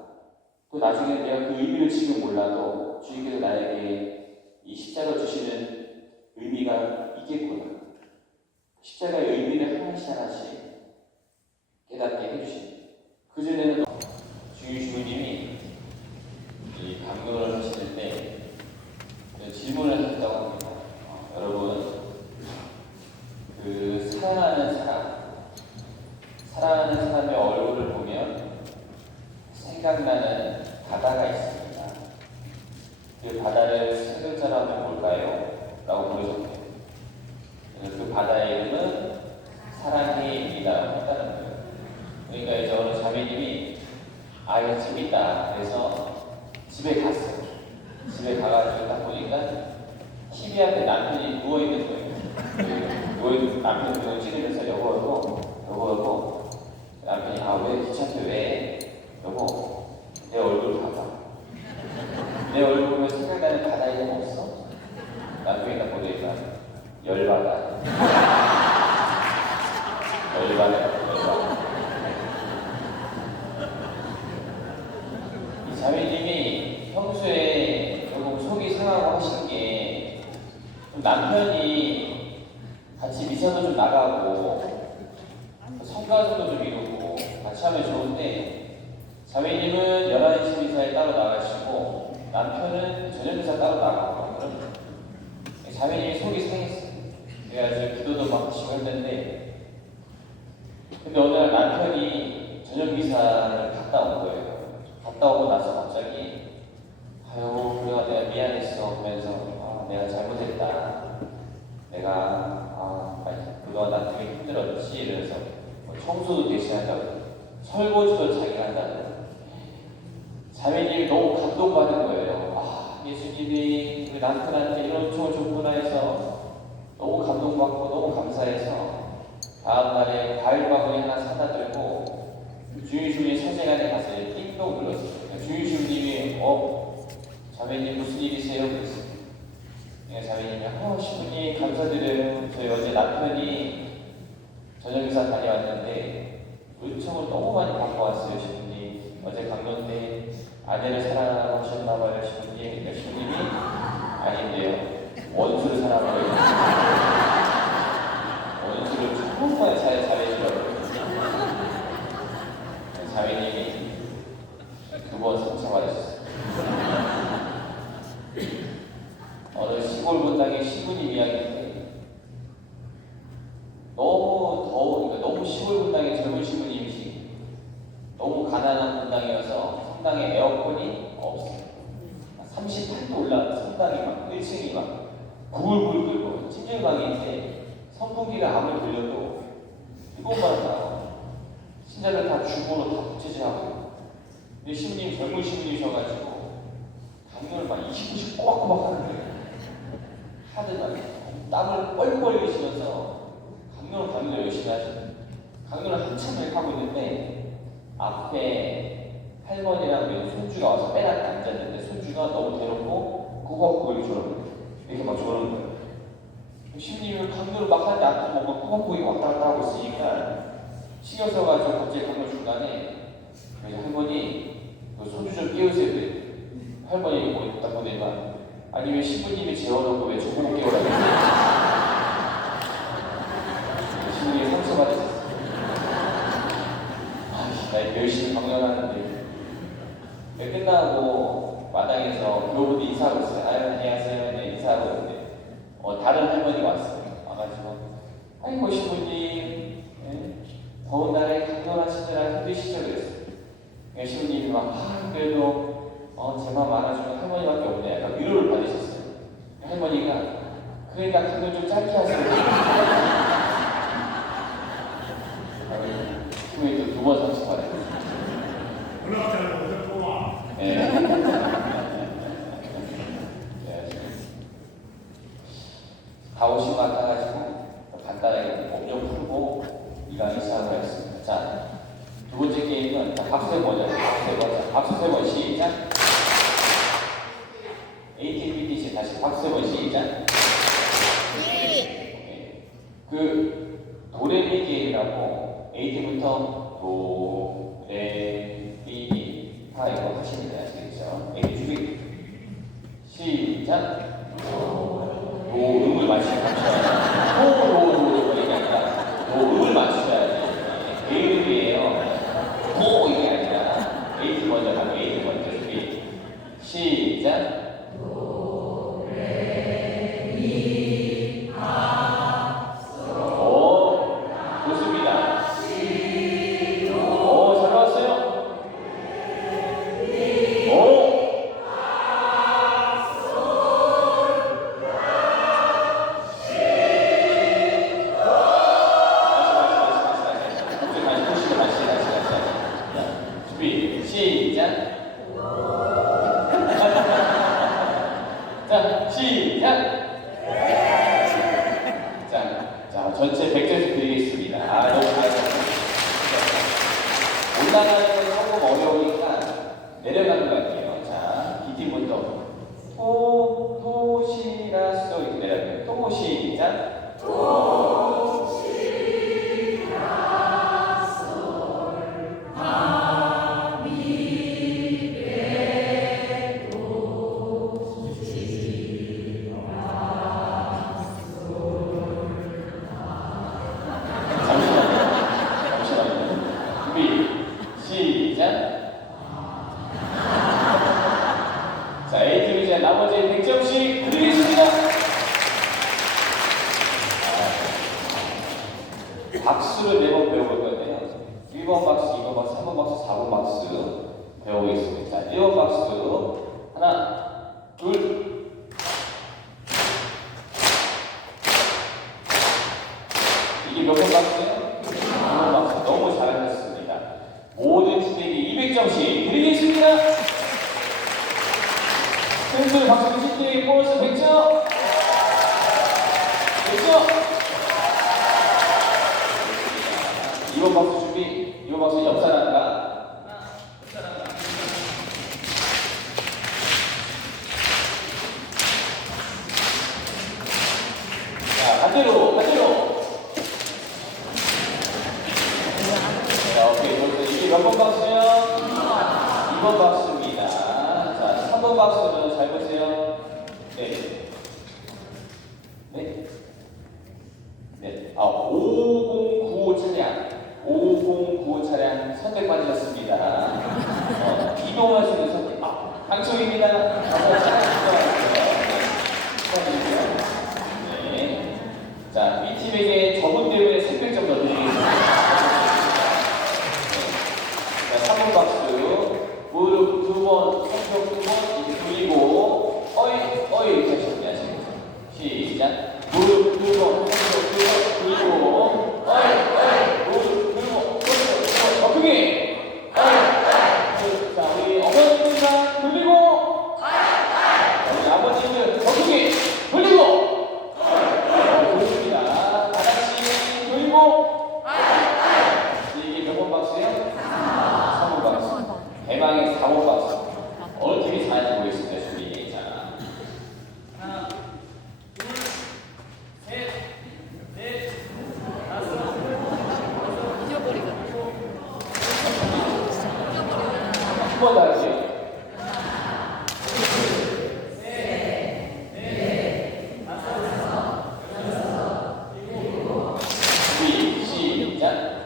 또 나중에 내가 그 의미를 지금 몰라도 주님께서 나에게 이 십자가를 주시는 의미가 있겠구나. 십자가의 의미를 하나씩 하나씩 깨닫게 해주십니다. 그전에는 주님이 이 강론을 하실 때 질문을 하셨다고 합니다. 여러분, 그 사랑하는 사람의 얼굴을 보면 생각나는 바다가 있습니다. 그 바다를 세 글자로 하면 뭘까요? 라고 물으셨대요. 그 바다의 이름은 사랑해입니다. 했다는 거예요. 그러니까 이제 어느 자매님이 이거 재밌다. 그래서 집에 갔어요. 집에 가가지고 딱 보니까 TV 앞에 남편이 누워있는 거예요. 누워있는 남편 그거 찍으면서 여보 남편이 왜 귀찮게 왜? 여보 내 얼굴 봐봐. 내 얼굴 보면 생각나는 바다 이름 없어? 나중에 딱 보니까 열바다. 열바다. 이 자매님이 평소에 조금 속이 상하고 하신 게 남편이 같이 미션도 좀 나가고 성과도 좀 이루고 같이 하면 좋은데 자매님은 11시 미사에 따로 나가시고 남편은 저녁 미사 따로 나가고 그럼 자매님이 속이 상했어요. 그래가지고 기도도 막 하시고 했는데 근데 어느 날 남편이 저녁 미사를 갔다 온 거예요. 갔다 오고 나서 갑자기 아유 그래가 내가 미안했어 하면서 내가 잘못했다. 내가 그동안 나 되게 힘들었지 이러면서 청소도 대신한다고 설거지도 자기가 한다고 자매님이 너무 감동받은 거예요. 예수님이 그 남편한테 이런 총을 줬구나 해서 너무 감동받고 너무 감사해서 다음날에 과일바구니 하나 사다 들고 주유주님 사제관에 가서 띵동 눌렀어요. 주유주님이 자매님 무슨 일이세요? 그랬어요. 자매님이 신부님 감사드려요. 저희 어제 남편이 저녁이사 다녀왔는데 은총을 너무 많이 받고 왔어요. 신부님 어제 강론 때 아내를 사랑하고 하셨나봐요. 신부님. 신부님이 아닌데요. 원수를 사랑하고요. 원수를 정말 잘해주더라고요. 자매님이 2번 상처받으셨어요. 어느 시골 분당의 신부님 이야기인데 너무 더우니까 너무 시골 분당의 젊은 신부님이시 너무 가난한 분당이어서 성당에 에어컨이 없어요. 38도 올라 성당이 막 1층이 막 불불 끓고 찜질방인데 선풍기가 아무리 돌려도 이것만 나와. 신자들 다 주보로 다 부채질하고 근데 신부님 젊은 신부님이셔가지고 강연을 막 20분씩 꼬박꼬박 하는 거예요. 하더니 땀을 뻘뻘 흘리시면서 강연을 열심히 하시고 강연을 한참 하고 있는데 앞에 할머니랑 우리 손주가 와서 빼놨게 앉았는데 손주가 너무 대놓고 꾸벅꾸벅 저러는 거예요. 이렇게 막 저러는 거예요. 신부님이 강연을 막 하는데 앞에 뭔가 꾸벅꾸벅 왔다 갔다 하고 있으니까 신경 써가지고 갑자기 강연 중간에 할머니 손주 좀 깨우세요. 그래. 할머니 뭐 딱 보내면 아니 왜 신부님이 재워놓고 왜 저보고 깨우라고 신부님이 상처받으셨어요. 나 열심히 강연하는데 끝나고 마당에서 그러고도 인사하고 있어요. 안녕하세요. 네, 인사하고 있는데 다른 할머니가 왔어요. 와가지고 아이고 신부님 더운 날에 강연하시느라 힘드시죠? 그랬어요. 신부님이 막 그래도 제 맘 알아주는 할머니밖에 없네. 약간 위로를 받으셨어요. 할머니가 그러니까 강연 좀 짧게 하세요. 신부님이 또 2번 상처받아요. 간단하게 몸 좀 풀고 이 강의 시작을 하겠습니다. 자, 두 번째 게임은 박수 세 번 하자. 박수 세 번 시작. ATPTC 다시 박수 세 번 시작. 오케이. 그 도레미 게임이라고 AT부터 도, 레, 미, 파 이거 하시면 아시겠죠? AT 준비 시작. 도 음을 맞추셔야 도 이게 아니라 도 음을 맞추셔야지. 게임이에요. 도 이게 아니라 AT 먼저 가고 AT 먼저 준비 시작. 자, 시작! 자, 전체 100점씩 드리겠습니다. 너무 잘했습니다. 올라가는 건 조금 어려우니까 내려가는 거 할게요. 자, B팀부터 도, 시, 라, 소 이렇게 내려가요. 도, 시작! 자, A팀 이제 나머지 100점씩 드리겠습니다. 박수를 4번 배워볼 건데요. 1번 박수, 2번 박수, 3번 박수, 4번 박수 배워보겠습니다. 자, 1번 박수 하나, 둘. 이게 몇 번 박수예요? 2번 박수. 너무 잘하셨습니다. 모든 팀에게 200점씩 드리겠습니다. 팬들 박수 주실게. 보너스 100점. 100점. 2번 박수 준비. 2번 박수 역산한다. 자, 반대로. 자, 오케이. 이게 몇 번 박수요? 2번 박수입니다. 자, 3번 박수는 잘 보세요. 네. 5095 차량. 5095 차량 선택받으셨습니다. 이동할 수 있는 선택. 당첨입니다. 네. 자, B팀에게 저분 때문에 300점 더 드리겠습니다. 자, 3번 박수. 무릎 2번, 손뼉 2번, 이렇게 돌리고, 어이, 이렇게 하시면 시작. 무릎 2번, 손뼉 2번, 돌리고, 어이, 무릎 2번, 손뼉 2번, 더 크게, 자, 우리 어머님들 돌리고, 우리 아버님들 더 크게 돌리고, 좋습니다. 다 같이 돌리고, 이게 몇 번 박수예요? 3번 박수. 대망의 4번 박수. 어느 팀이 잘하는지 보겠습니다. 준비. 자, 하나, 둘, 셋, 넷, 다섯, 잊어버리잖아. 한 번 더 할게요. 준비, 시작.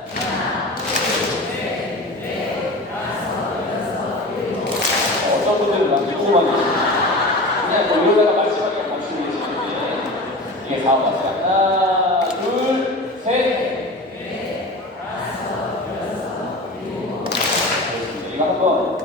어떤 분들은 막 이거만 그냥 이러다가 마지막에 맞추고 계시는데 이게 4번 박수. 하나, 둘, 셋. 좋습니다. 이거 한번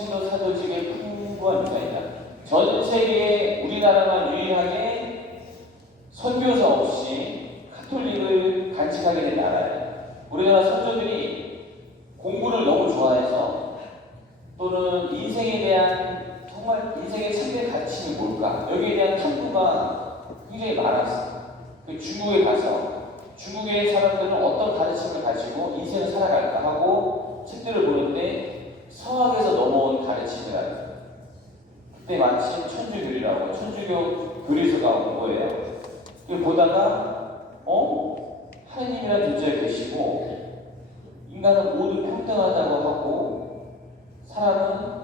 평신도 사도직의 풍부한 유산이다. 전 세계에 우리나라만 유일하게 선교사 없이 카톨릭을 간직하게 된 나라예요. 우리나라 선조들이 공부를 너무 좋아해서 또는 인생에 대한 정말 인생의 참된 가치는 뭘까? 여기에 대한 탐구가 굉장히 많았어요. 중국에 가서 중국의 사람들은 어떤 가르침을 가지고 인생을 살아갈까 하고 책들을 보는데 서학에서 넘어온 가르침을 알아요. 그때 마침 천주교리라고 천주교 교리서가 온 거예요. 그걸 보다가 하나님이라는 존재가 계시고 인간은 모두 평등하다고 하고 사람은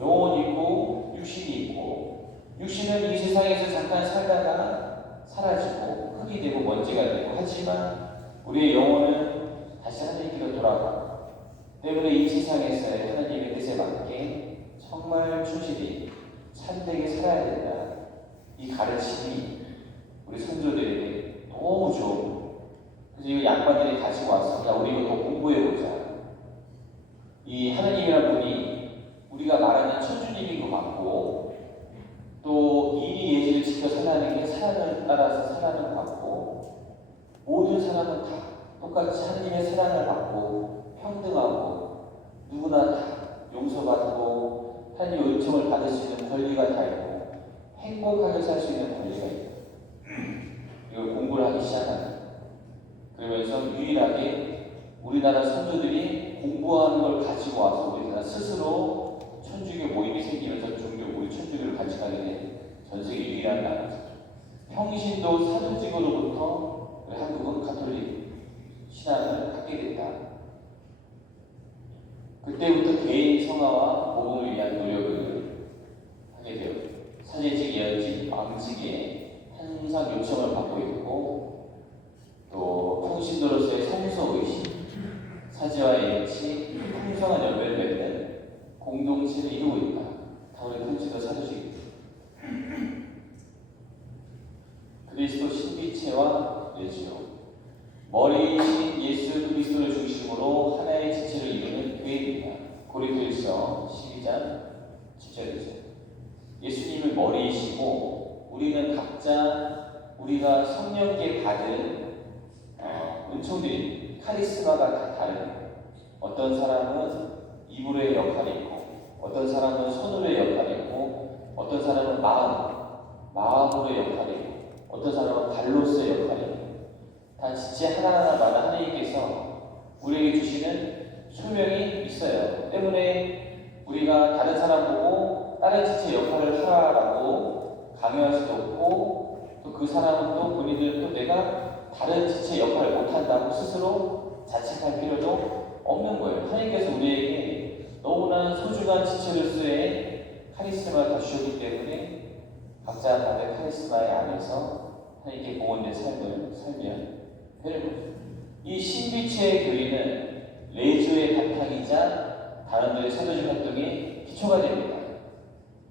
영혼이 있고 육신이 있고 육신은 이 세상에서 잠깐 살다가 사라지고 흙이 되고 먼지가 되고 하지만 우리의 영혼은 다시 하나님께로 돌아가 때문에 이 세상에서의 하나님의 뜻에 맞게 정말 충실히 참되게 살아야 된다. 이 가르침이 우리 선조들에게 너무 좋은 그래서 이 양반들이 가지고 와서 야 우리 이거 더 공부해보자. 이 하나님이란 분이 우리가 말하는 천주님인 것 같고 또 이리 예지를 지켜 살아가는 게 사랑을 따라서 살아가는 것 같고 모든 사람은 다 똑같이 하나님의 사랑을 받고 평등하고 누구나 다 용서받고 하나님의 은총을 받을 수 있는 권리가 다 있고 행복하게 살 수 있는 권리가 있고 이걸 공부를 하기 시작합니다. 그러면서 유일하게 우리나라 선조들이 공부하는 걸 가지고 와서 우리나라 스스로 천주교 모임이 생기면서 우리 천주교를 간직하게 된 전 세계 유일한 나라죠. 평신도 사도직으로부터 우리 한국은 가톨릭 신앙을 갖게 됐다. 그때부터 개인 성화와 복음을 위한 노력을 하게 되었고 사제직, 예언직, 왕직에 항상 요청을 받고 있고 또 평신도로서의 성서의식, 사제와의 일치, 풍성한 연배를 맺는 공동체를 이루고 있다. 다 우리 평신도 사도직입니다. 그리스도 신비체와 내지요. 머리이신 예수 그리스도를 중심으로 하나의 지체를 이루는 교회입니다. 고린도일서 12장 7절이죠. 예수님을 머리이시고 우리는 각자 우리가 성령께 받은 은총들이 카리스마가 다 다릅니다. 어떤 사람은 이불의 역할이 있고 어떤 사람은 손으로의 역할이 있고 어떤 사람은 마음으로의 역할이 있고 어떤 사람은 발로서의 역할이 있고 다 지체 하나하나마다 하나님께서 우리에게 주시는 소명이 있어요. 때문에 우리가 다른 사람 보고 다른 지체 역할을 하라고 강요할 수도 없고 또 그 사람은 또 본인들은 또 내가 다른 지체 역할을 못한다고 스스로 자책할 필요도 없는 거예요. 하나님께서 우리에게 너무나 소중한 지체로서의 카리스마를 다 주셨기 때문에 각자 다른 카리스마의 안에서 하나님께 공헌된 삶을 살면 되는 거죠. 이 신비체의 교리는 레이저의 바탕이자 단원들의 사도직 활동의 기초가 됩니다.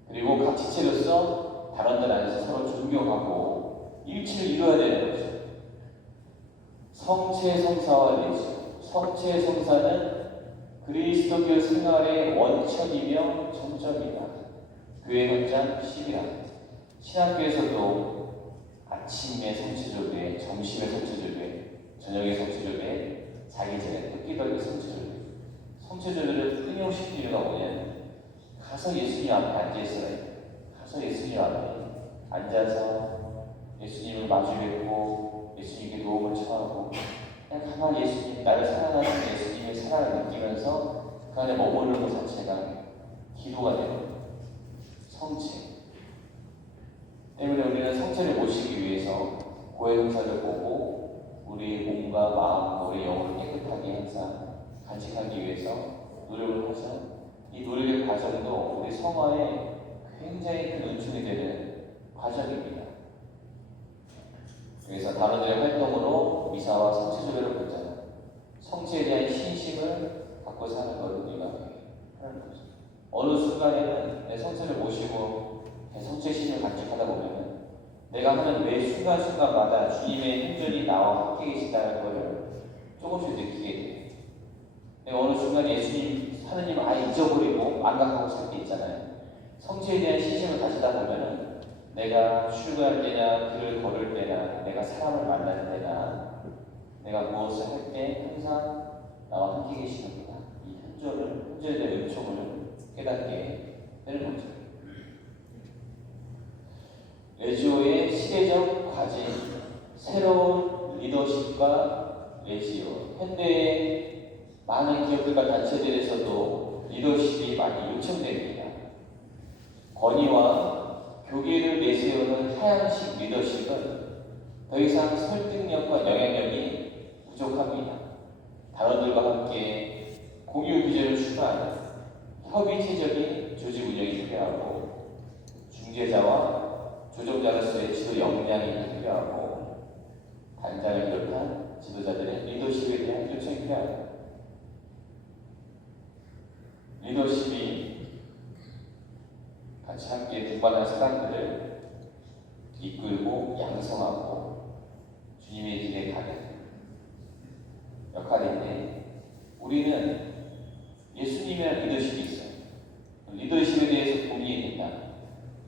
그리고 각 지체로서 단원들 안에서 서로 존경하고 일치를 이루어야 되는 거죠. 성체성사와 레이저. 성체성사는 그리스도교 생활의 원천이며 정점이다. 교회 현장 10이라. 신학교에서도 아침에 성체조회, 점심에 성체조회, 저녁에 성체조회, 자기 전에 뜯기덜기 성체조회. 성체조회를 끊임없이 이유가 뭐냐면 가서 예수님 앞에 앉아있어야 해요. 가서 예수님 앞에 앉아서 예수님을 마주뵙고 예수님께 도움을 청하고 그냥 가만히 예수님, 나를 사랑하는 예수님의 사랑을 느끼면서 그 안에 머무르는 것 자체가 기도가 되는 거예요. 성체. 때문에 우리는 성체를 모시기 위해서 고해 행사를 보고 우리 몸과 마음, 우리 영혼을 깨끗하게 항상 간직하기 위해서 노력을 하죠. 이 노력의 과정도 우리 성화에 굉장히 큰 은총이 되는 과정입니다. 그래서 단원들의 활동으로 미사와 성체조회를 보잖아요. 성체에 대한 신심을 갖고 사는 것을 우리가 하는 거죠. 어느 순간에는 내 성체를 모시고 내 성체심을 간직하다 보면 내가 하는 매 순간순간마다 주님의 행전이 나와 함께 계시다는 것을 조금씩 느끼게 돼요. 내가 어느 순간 예수님 하느님을 아예 잊어버리고 망각하고 살 때 있잖아요. 성취에 대한 신심을 가지다 보면은 내가 출근할 때나 길을 걸을 때나 내가 사람을 만날 때나 내가 무엇을 할 때 항상 나와 함께 계시는구나. 이 현절에 대한 은총을 깨닫게 되는 거죠. 레지오의 시대적 과제, 새로운 리더십과 레지오. 현대의 많은 기업들과 단체들에서도 리더십이 많이 요청됩니다. 건의와 교계를 내세우는 하향식 리더십은 더 이상 설득력과 영향력이 부족합니다. 단원들과 함께 공유 비전을 추구하는 협의체적인 조직 운영이 필요하고 중재자와 조정자로서의 지도 역량이 필요하고 단장을 비롯한 지도자들의 리더십에 대한 요청이 필요합니다. 리더십이 같이 함께 동반한 사람들을 이끌고 양성하고 주님의 길에 가는 역할인데 우리는 예수님이라는 리더십이 있어요. 리더십에 대해서 고민이 된다.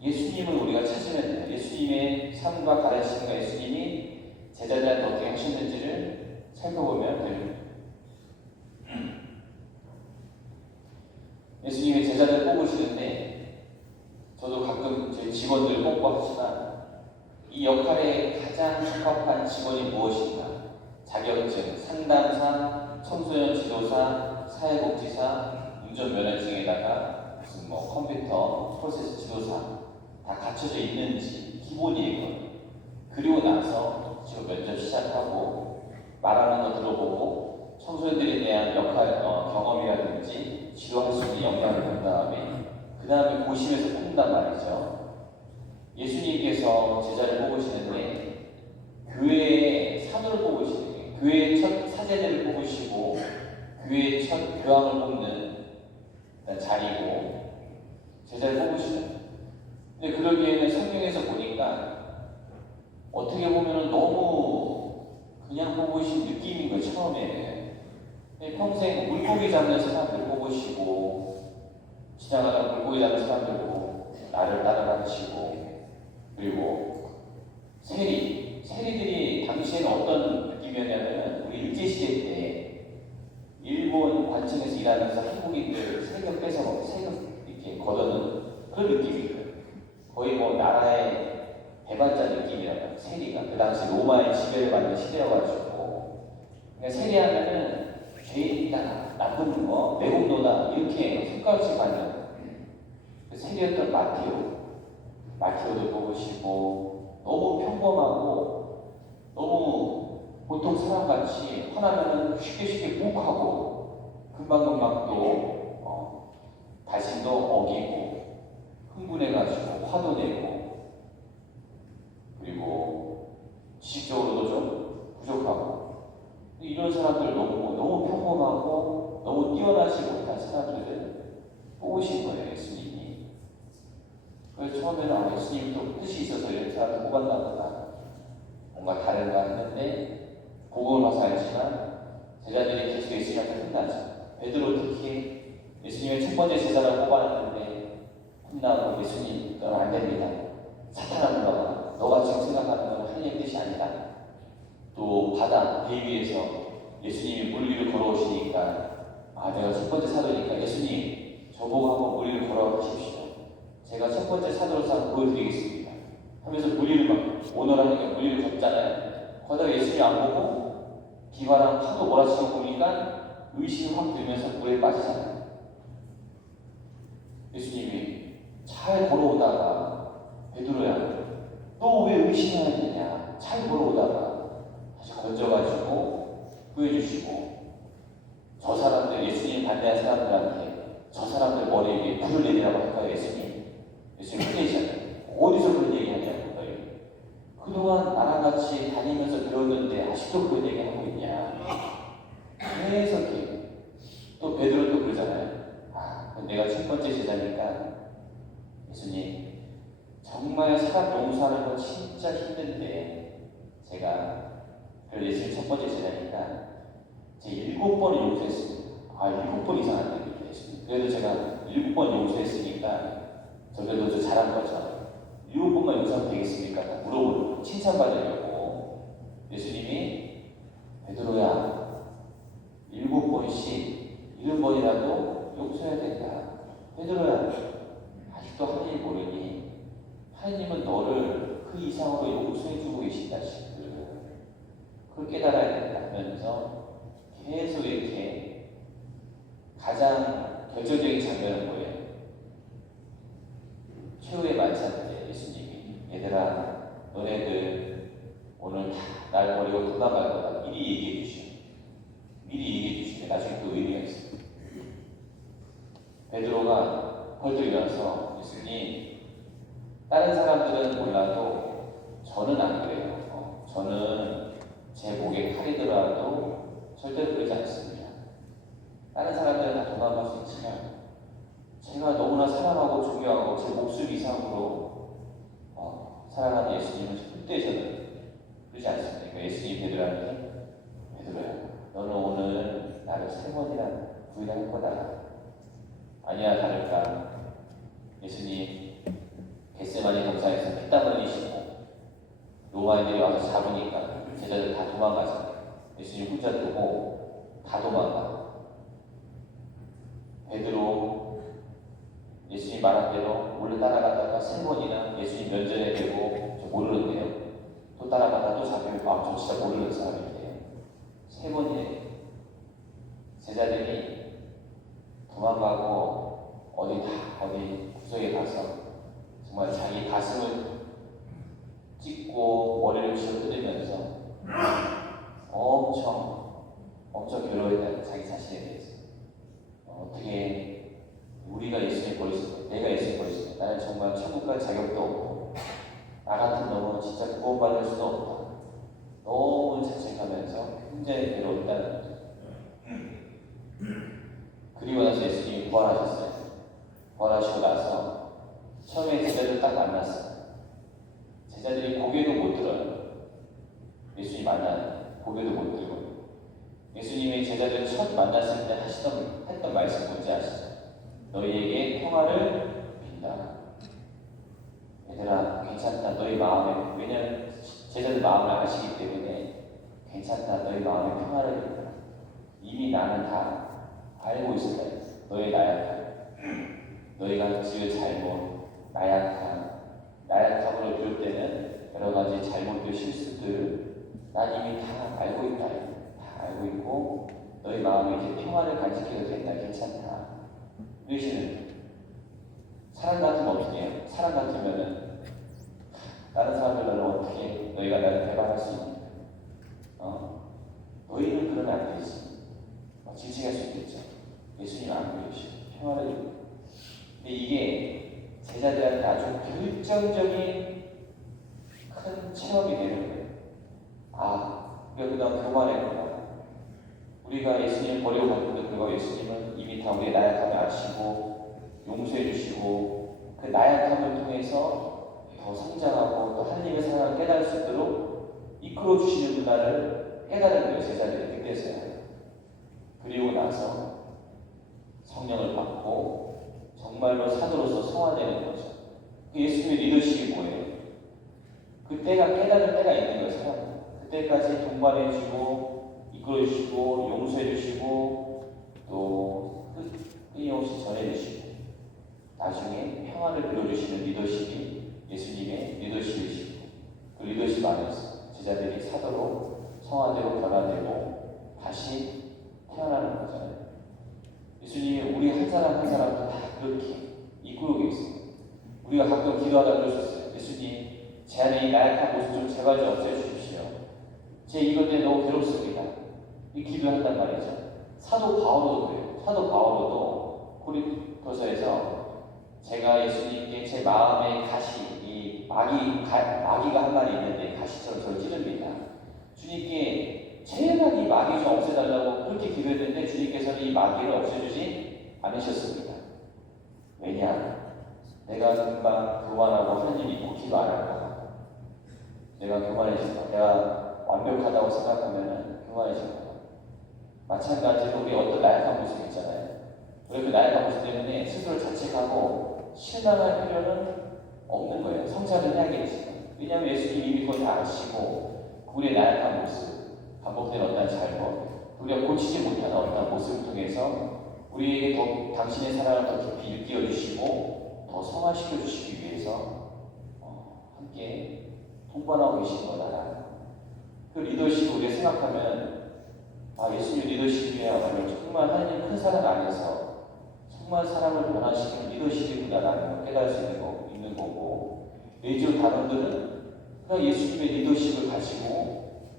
예수님을 우리가 찾으면 돼요. 예수님의 삶과 가르침과 예수님이 제자들한테 어떻게 하셨는지를 살펴보면 됩니다. 예수님의 제자들 뽑으시는데 저도 가끔 제 직원들 뽑고 하지만 이 역할에 가장 적합한 직원이 무엇인가? 자격증, 상담사, 청소년 지도사, 사회복지사, 운전면허증에다가 무슨 컴퓨터, 프로세스 지도사 다 갖춰져 있는지 기본이에요. 그리고 나서 지금 면접 시작하고 말하는 거 들어보고 청소년들에 대한 역할, 경험이라든지 지도할 수 있는 역량을 본 다음에 그 다음에 고심해서 뽑는단 말이죠. 예수님께서 제자를 뽑으시는데 교회의 사도를 뽑으시는 거예요. 교회의 첫 사제들을 뽑으시고 교회의 첫 교황을 뽑는 자리고 제자를 뽑으시는 거예요. 근데 그러기에는 성경에서 보니까 어떻게 보면 너무 그냥 뽑으신 느낌인 거예요. 처음에 평생 물고기 잡는 사람들 뽑으시고 지나가다 물고기 잡는 사람들 보고 나를 따라가시고 그리고 세리들이 당시에는 어떤 느낌이었냐면 우리 일제시대 때 일본 관청에서 일하면서 한국인들 세금 뺏어먹고 세금 이렇게 걷어는 그런 느낌이에요. 거의 나라의 배반자 느낌이라면 세리가 그 당시 로마의 지배를 받는 시대여가지고 그러니까 세리하면은 죄인이다, 나쁜 거, 매국노다 이렇게 손가락질 받는 그 세리였던 마테오도 뽑으시고 너무 평범하고 너무 보통 사람같이 화나면은 쉽게 욱하고 금방금방 또 다짐도 어기고 흥분해가지고 화도 내고 그리고 지식적으로도 좀 부족하고 이런 사람들 너무 평범하고 너무 뛰어나지 못한 사람들을 뽑으신 거예요. 예수님이. 그래서 처음에는 예수님이 또 뜻이 있어서 이런 사람을 뽑았나 보다 뭔가 다른가 했는데 복음을 와서 알지만 제자들이 계속 예수님한테 혼나죠. 베드로 특히 예수님의 첫 번째 제자를 뽑았는데 혼나고 예수님 너는 안 됩니다. 사탄아 물러가. 너가 지금 생각하는 건 하나님의 뜻이 아니다. 또 바다 배 위에서 예수님이 물 위를 걸어오시니까 내가 첫 번째 사도니까 예수님 저보고 한번 물 위를 걸어가십시오. 제가 첫 번째 사도로서 한번 보여드리겠습니다. 하면서 물 위를 막 오너라니까 물 위를 걷잖아요. 거기다가 예수님 안 보고 비바람 파도 몰아치고 보니까 의심이 확 들면서 물에 빠지잖아요. 예수님이 잘 걸어오다가 베드로야 너 왜 의심해야 되냐. 잘 걸어오다가 다시 건져가지고 구해주시고 저 사람들 예수님 반대한 사람들한테 저 사람들 머리 위에 불을 내리라고 할까요? 예수님 혼내시잖아요. 어디서 그런 얘기 하냐고 거예요. 그동안 나랑 같이 다니면서 배웠는데 아직도 그런 얘기 하고 있냐. 계속 또 베드로 또 그러잖아요. 내가 첫 번째 제자니까 예수님 정말 사람 용서하는 거 진짜 힘든데 제가 그래도 예수님 첫 번째 제자니까 제 7번을 용서했습니다. 7번 이상 안 됩니다. 예수님 그래도 제가 7번 용서했으니까 저래도 저 잘한 거죠. 7번만 용서하면 되겠습니까? 다 물어보고 칭찬받으려고. 예수님이 베드로야 7번씩 7번이라도 용서해야 된다. 베드로야 아직도 하나님 모르니? 하나님은 너를 그 이상으로 용서해주고 계신다. 그걸 깨달아야 된다 하면서 계속 이렇게 가장 결정적인 장면은 뭐예요? 최후의 만찬 때 예수님이 얘들아 너네들 오늘 다 날 버리고 도망갈 거다 미리 얘기해 주시오. 미리 얘기해 주시면 나중에 그 의미가 있어요. 베드로가 헐떡 일어나서 예수님 다른 사람들은 몰라도 저는 안 그래요. 저는 제 목에 칼이 들어와도 절대로 그러지 않습니다. 다른 사람들은 다 도망갈 수 있지만 제가 너무나 사랑하고 존경하고 제 목숨 이상으로 사랑하는 예수님은 절대 저는 그러지 않습니다. 그러니까 예수님 베드로한테 베드로야 너는 오늘 나를 3번이나 부인할 거다. 아니야 다를까 예수님 겟세마니 동산에서 피땀 흘리시고 로마인들이 와서 잡으니까 제자들 다 도망가잖아요. 예수님 혼자 두고 다 도망가. 베드로 예수님 말한 대로 몰래 따라가다가 3번이나 예수님 면전에 대고 저 모르는데요. 또 따라가다 또 잡히면 저 진짜 모르는 사람인데요. 3번이네. 제자들이 도망가고 어디 구석에 가서 정말 자기 가슴을 찢고 머리를 쥐어 뜯으면서 엄청 괴로워했다는 자기 자신에 대해서 어떻게 우리가 예수님 버리셨고 내가 예수님 버리셨고 나는 정말 천국 갈 자격도 없고 나 같은 놈은 진짜 구원받을 수도 없다. 너무 자책하면서 굉장히 괴로웠다는 거죠. 그리고 나서 예수님이 부활하셨어요. 부활하시고 나서 처음에 제자들 딱 만났어요. 제자들이 고개도 못 들어요. 예수님 만나는 고개도 못 들고. 예수님의 제자들 첫 만났을 때 했던 말씀 뭔지 아시죠? 너희에게 평화를 빈다. 얘들아 괜찮다. 너희 마음에 왜냐하면 제자들 마음을 아시기 때문에 괜찮다. 너희 마음에 평화를 빈다. 이미 나는 다 알고 있었다. 너의 나약함, 너희가 지을 잘못, 나약함으로 비롯되는 여러 가지 잘못들, 실수들 난 이미 다 알고 있다. 다 알고 있고 너희 마음에 이제 평화를 간직해도 된다. 괜찮다. 이러시는 사람 같으면 어떻게 해요? 사람 같으면은 다른 사람들은 어떻게 너희가 나를 배반할 수 있냐? 너희는 그러면 안 되지. 질책할 수 있겠죠. 예수님 안 그러시오. 평화를 주고. 근데 이게 제자들한테 아주 결정적인 큰 체험이 되는 거예요. 우리가 그동안 교만했구나. 우리가 예수님을 버리고 갔는데 불구하고 예수님은 이미 다 우리의 나약함을 아시고 용서해 주시고 그 나약함을 통해서 더 성장하고 또 하나님의 사랑을 깨달을 수 있도록 이끌어 주시는 분야를 깨달은 거예요. 제자들이 그때서야. 그리고 나서 성령을 받고 정말로 사도로서 성화되는 거죠. 예수님의 리더십이 뭐예요? 그때가 깨달을 때가 있는 거예요. 사람. 그때까지 동반해주고 이끌어주시고 용서해주시고 또 끊임없이 전해주시고 나중에 평화를 빌어주시는 리더십이 예수님의 리더십이시고 그 리더십 안에서 제자들이 사도로 성화되고 변화되고 다시 태어나는 거잖아요. 예수님이 우리 한 사람 한 사람도 다 그렇게 이끌고 계세요. 우리가 가끔 기도하다 그럴 수 있어요. 예수님, 제 안에 이 나약한 모습 좀 제발 좀 없애주십시오. 제 이것 때문에 너무 괴롭습니다. 이 기도한단 말이죠. 사도 바오로도 그래요. 사도 바오로도 고린도서에서 제가 예수님께 제 마음에 이 마귀가 한 마리 있는데 가시처럼 저를 찌릅니다. 주님께 제발 이 마귀 좀 없애달라고 그렇게 기도했는데 주님께서는 이 마귀를 없애주지 않으셨습니다. 왜냐? 내가 금방 교만하고 하나님 믿고 기도 안 할 거야. 내가 교만해질까? 내가 완벽하다고 생각하면 교만해질 거야. 마찬가지로 우리 어떤 나약한 모습 있잖아요. 우리 그 나약한 모습 때문에 스스로 자책하고 실망할 필요는 없는 거예요. 성찰을 해야겠지. 왜냐하면 예수님 이미 그걸 다 아시고 우리의 나약한 모습, 반복된 어떤 잘못, 우리가 고치지 못하는 어떤 모습을 통해서 우리에게 더 당신의 사랑을 더 깊이 일깨워 주시고 더 성화시켜 주시기 위해서 함께 동반하고 계신 거다라는 그 리더십을 우리가 생각하면 예수님 리더십이야말로 정말 하나님 큰 사랑 안에서 정말 사람을 변화시키는 리더십이구나라는 걸 깨달을 수 있는 거고 레지오 단원들은 그냥 예수님의 리더십을 가지고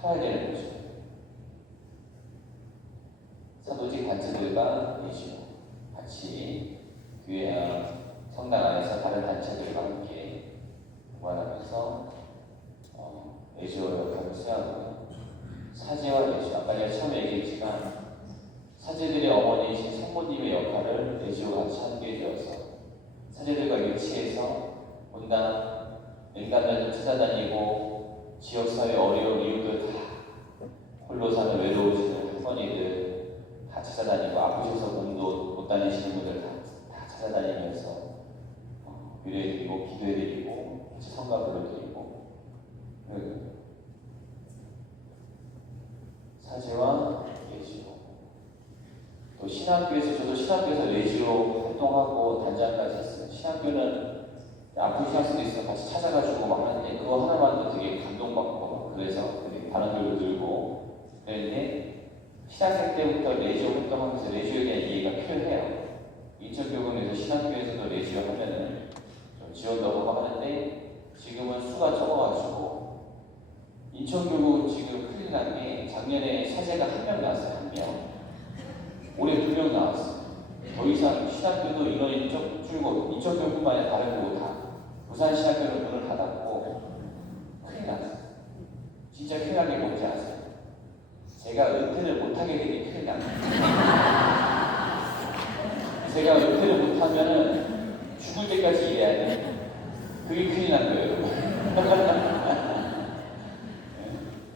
살아야 되는 거죠. 사도직 단체들과 레지오 같이 교회와 성당 안에서 다른 단체들과 함께 동반하면서 레지오 역할을 수행하고 사제와 레지오, 아까 제가 처음에 얘기했지만 사제들의 어머니이신 성모님의 역할을 레지오가 같이 함께 해주어서 사제들과 일치해서 본당 냉담날도 찾아다니고 지역사회 어려운 이유들 다 홀로 사는 외로우시는 할머니들 다 찾아다니고 아프셔서 몸도 못 다니시는 분들 다 찾아다니면서 위로해드리고 기도해드리고 같이 성가 불러드리고 사제와 레지오 또 신학교에서 저도 신학교에서 레지오 활동하고 단장까지 했어요. 신학교는 아프실 수도 있어 같이 찾아가지고 막 하는데 그거 하나만도 되게 감동받고 그래서 되게 반응들도 들고 그랬는데 신학생 때부터 레지오 활동하면서 레지오에 대한 이해가 필요해요. 인천교구에서 신학교에서도 레지오 하면은 좀 지원도 하고 하는데 지금은 수가 적어가지고 인천교구 지금 큰일 난 게 작년에 사제가 1명 나왔어요. 1명. 올해 2명 나왔어요. 더 이상 신학교도 인원이 좀 줄고 인천교구뿐만 아니라 다른 곳 다 부산 신학교는 문을 닫았고 큰일 났어요. 진짜 큰일 난 게 뭔지 아세요? 제가 은퇴를 못하게 되니 큰일 납니다. 제가 은퇴를 못하면은 죽을 때까지 일해야 돼. 그게 큰일 난 거예요, 여러분.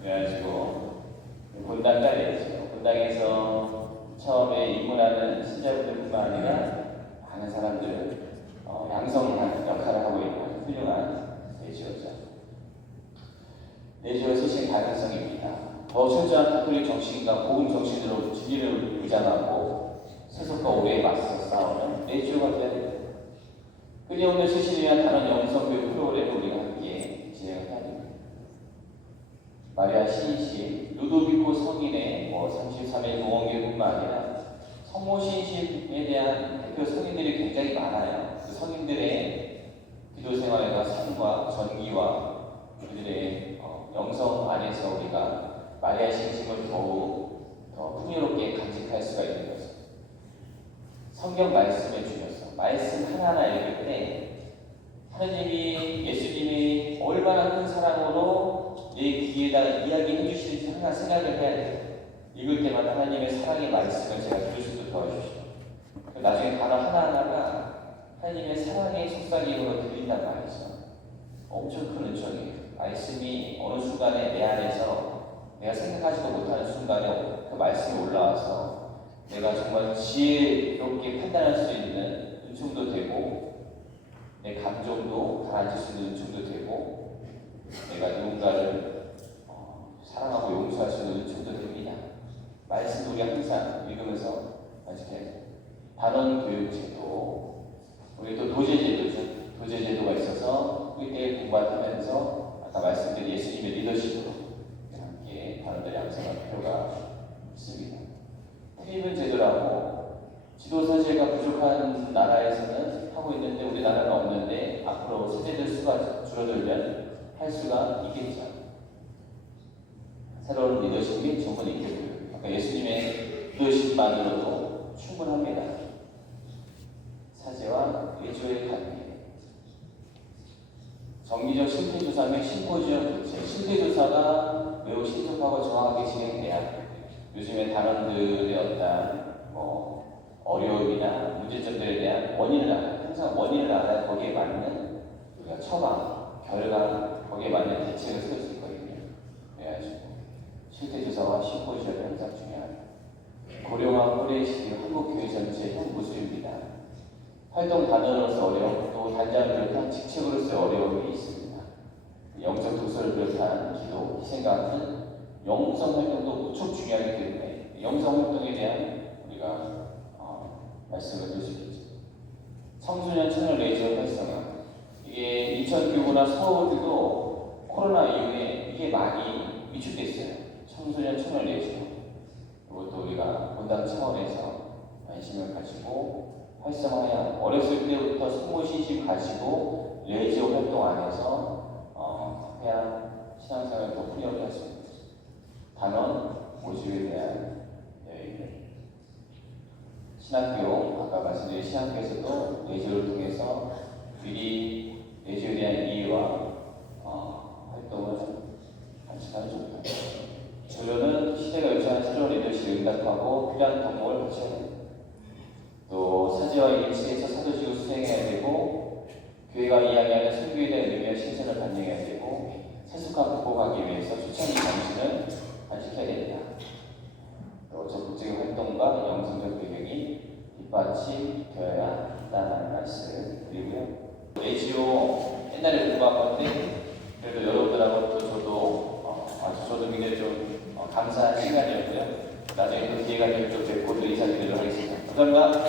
그래가지고 본당까지 했죠. 본당에서 처음에 입문하는 신자분들뿐만 아니라 많은 사람들 양성하는 역할을 하고 있는 훌륭한 레지오죠. 레지오의 세신 가능성입니다. 더 철저한 가톨릭 정신과 복음 정신으로 진리를 위장하고 세속과 오래에 맞서 싸우는 레지오가 되어야 됩니다. 끊임없는 세신을 위한 다른 영성교육 프로그램을 우리가 함께 진행해야 됩니다. 마리아 신이신, 루도비코 성인의 33일 동원교회뿐만 아니라 성모 신심에 대한 대표 성인들이 굉장히 많아요. 그 성인들의 기도 생활과 삶과 전기와 그들의 영성 안에서 우리가 마리아 신심을 더욱 더 풍요롭게 간직할 수가 있는 거죠. 성경 말씀의 중요성, 말씀 하나하나 읽을 때 하나님이 예수님이 얼마나 큰 사랑으로 내 귀에다 이야기해 주시는지 항상 생각을 해야 돼요. 읽을 때마다 하나님의 사랑의 말씀을 제가 들을 수 있도록 도와주시고 나중에 단어 하나하나가 하나님의 사랑의 속삭임으로 들린단 말이죠. 엄청 큰 은총이에요. 말씀이 어느 순간에 내 안에서 내가 생각하지도 못하는 순간에 그 말씀이 올라와서 내가 정말 지혜롭게 판단할 수 있는 은총도 되고 내 감정도 가라앉힐 수 있는 은총도 되고 내가 누군가를 사랑하고 용서할 수 있는 은총도 됩니다. 말씀 우리가 항상 읽으면서 아직까지 단원 교육 제도, 우리 또 도제 제도죠. 도제 제도가 있어서 그때 공부하면서 아까 말씀드린 예수님의 리더십으로 함께 단원들이 양성할 필요가 있습니다. 트리븐 제도라고 지도사제가 부족한 나라에서는 하고 있는데 우리나라는 없는데 앞으로 사제들 수가 줄어들면 할 수가 있겠죠. 새로운 리더십이 충분히 있겠고요. 아까 예수님의 리더십만으로도 충분합니다. 사제와 레지오의 관계, 정기적 실태조사 및 심포지엄 교체, 실태조사가 매우 신속하고 정확하게 진행돼야 요즘에 단원들의 어떤 어려움이나 문제점들에 대한 원인을 알아요. 항상 원인을 알아야 거기에 맞는 우리가 처방, 결과, 거기에 맞는 대책을 세울 수 있거든요. 그래가지고 실태조사와 심포지엄이 항상 중요합니다. 고령화 꼬레이시기 한국교회 전체 활동 단원으로서 어려움, 또 단장을 비롯한 직책으로서의 어려움이 있습니다. 영적 독서를 비롯한 기도, 희생 같은 영성 활동도 무척 중요하기 때문에 영성 활동에 대한 우리가 말씀을 드릴 수 있겠죠. 청소년 채널 레이저 활성화. 이게 인천교구나 서울도 코로나 이후에 이게 많이 위축됐어요. 청소년 채널 레이저. 이것도 우리가 본당 차원에서 관심을 가지고 활성화해야 어렸을 때부터 성모 시집 가지고 레이저 활동 안에서 해야 신앙생활을 더 풍요롭게 할 수 있는 거죠. 단원 모집에 대한 여행을 신학교, 아까 말씀드린 신학교에서도 레이저를 통해서 미리 레이저에 대한 이해와 활동을 관측하는 좋다. 결론은 시대가 요청하는 새로운 리더십을 응답하고 필요한 덕목을 갖춰야 됩니다. 또 사제와 일치해서 사도직을 수행해야 되고 교회가 이야기하는 선교에 대한 의미와 신선을 반영해야 되고 세속화 극복하기 위해서 초창기 정신을 간직해야 됩니다. 또 적극적인 활동과 영성적 배경이 뒷받침되어야 한다는 말씀을 드리고요. 레지오 옛날에 공부한 건데 그래도 여러분들하고 또 저도 저도 굉장히 좀 감사한 시간이었고요. 나중에 또 기회가 되면 또 뵙고 또 인사드리도록 하겠습니다. 감사합니다.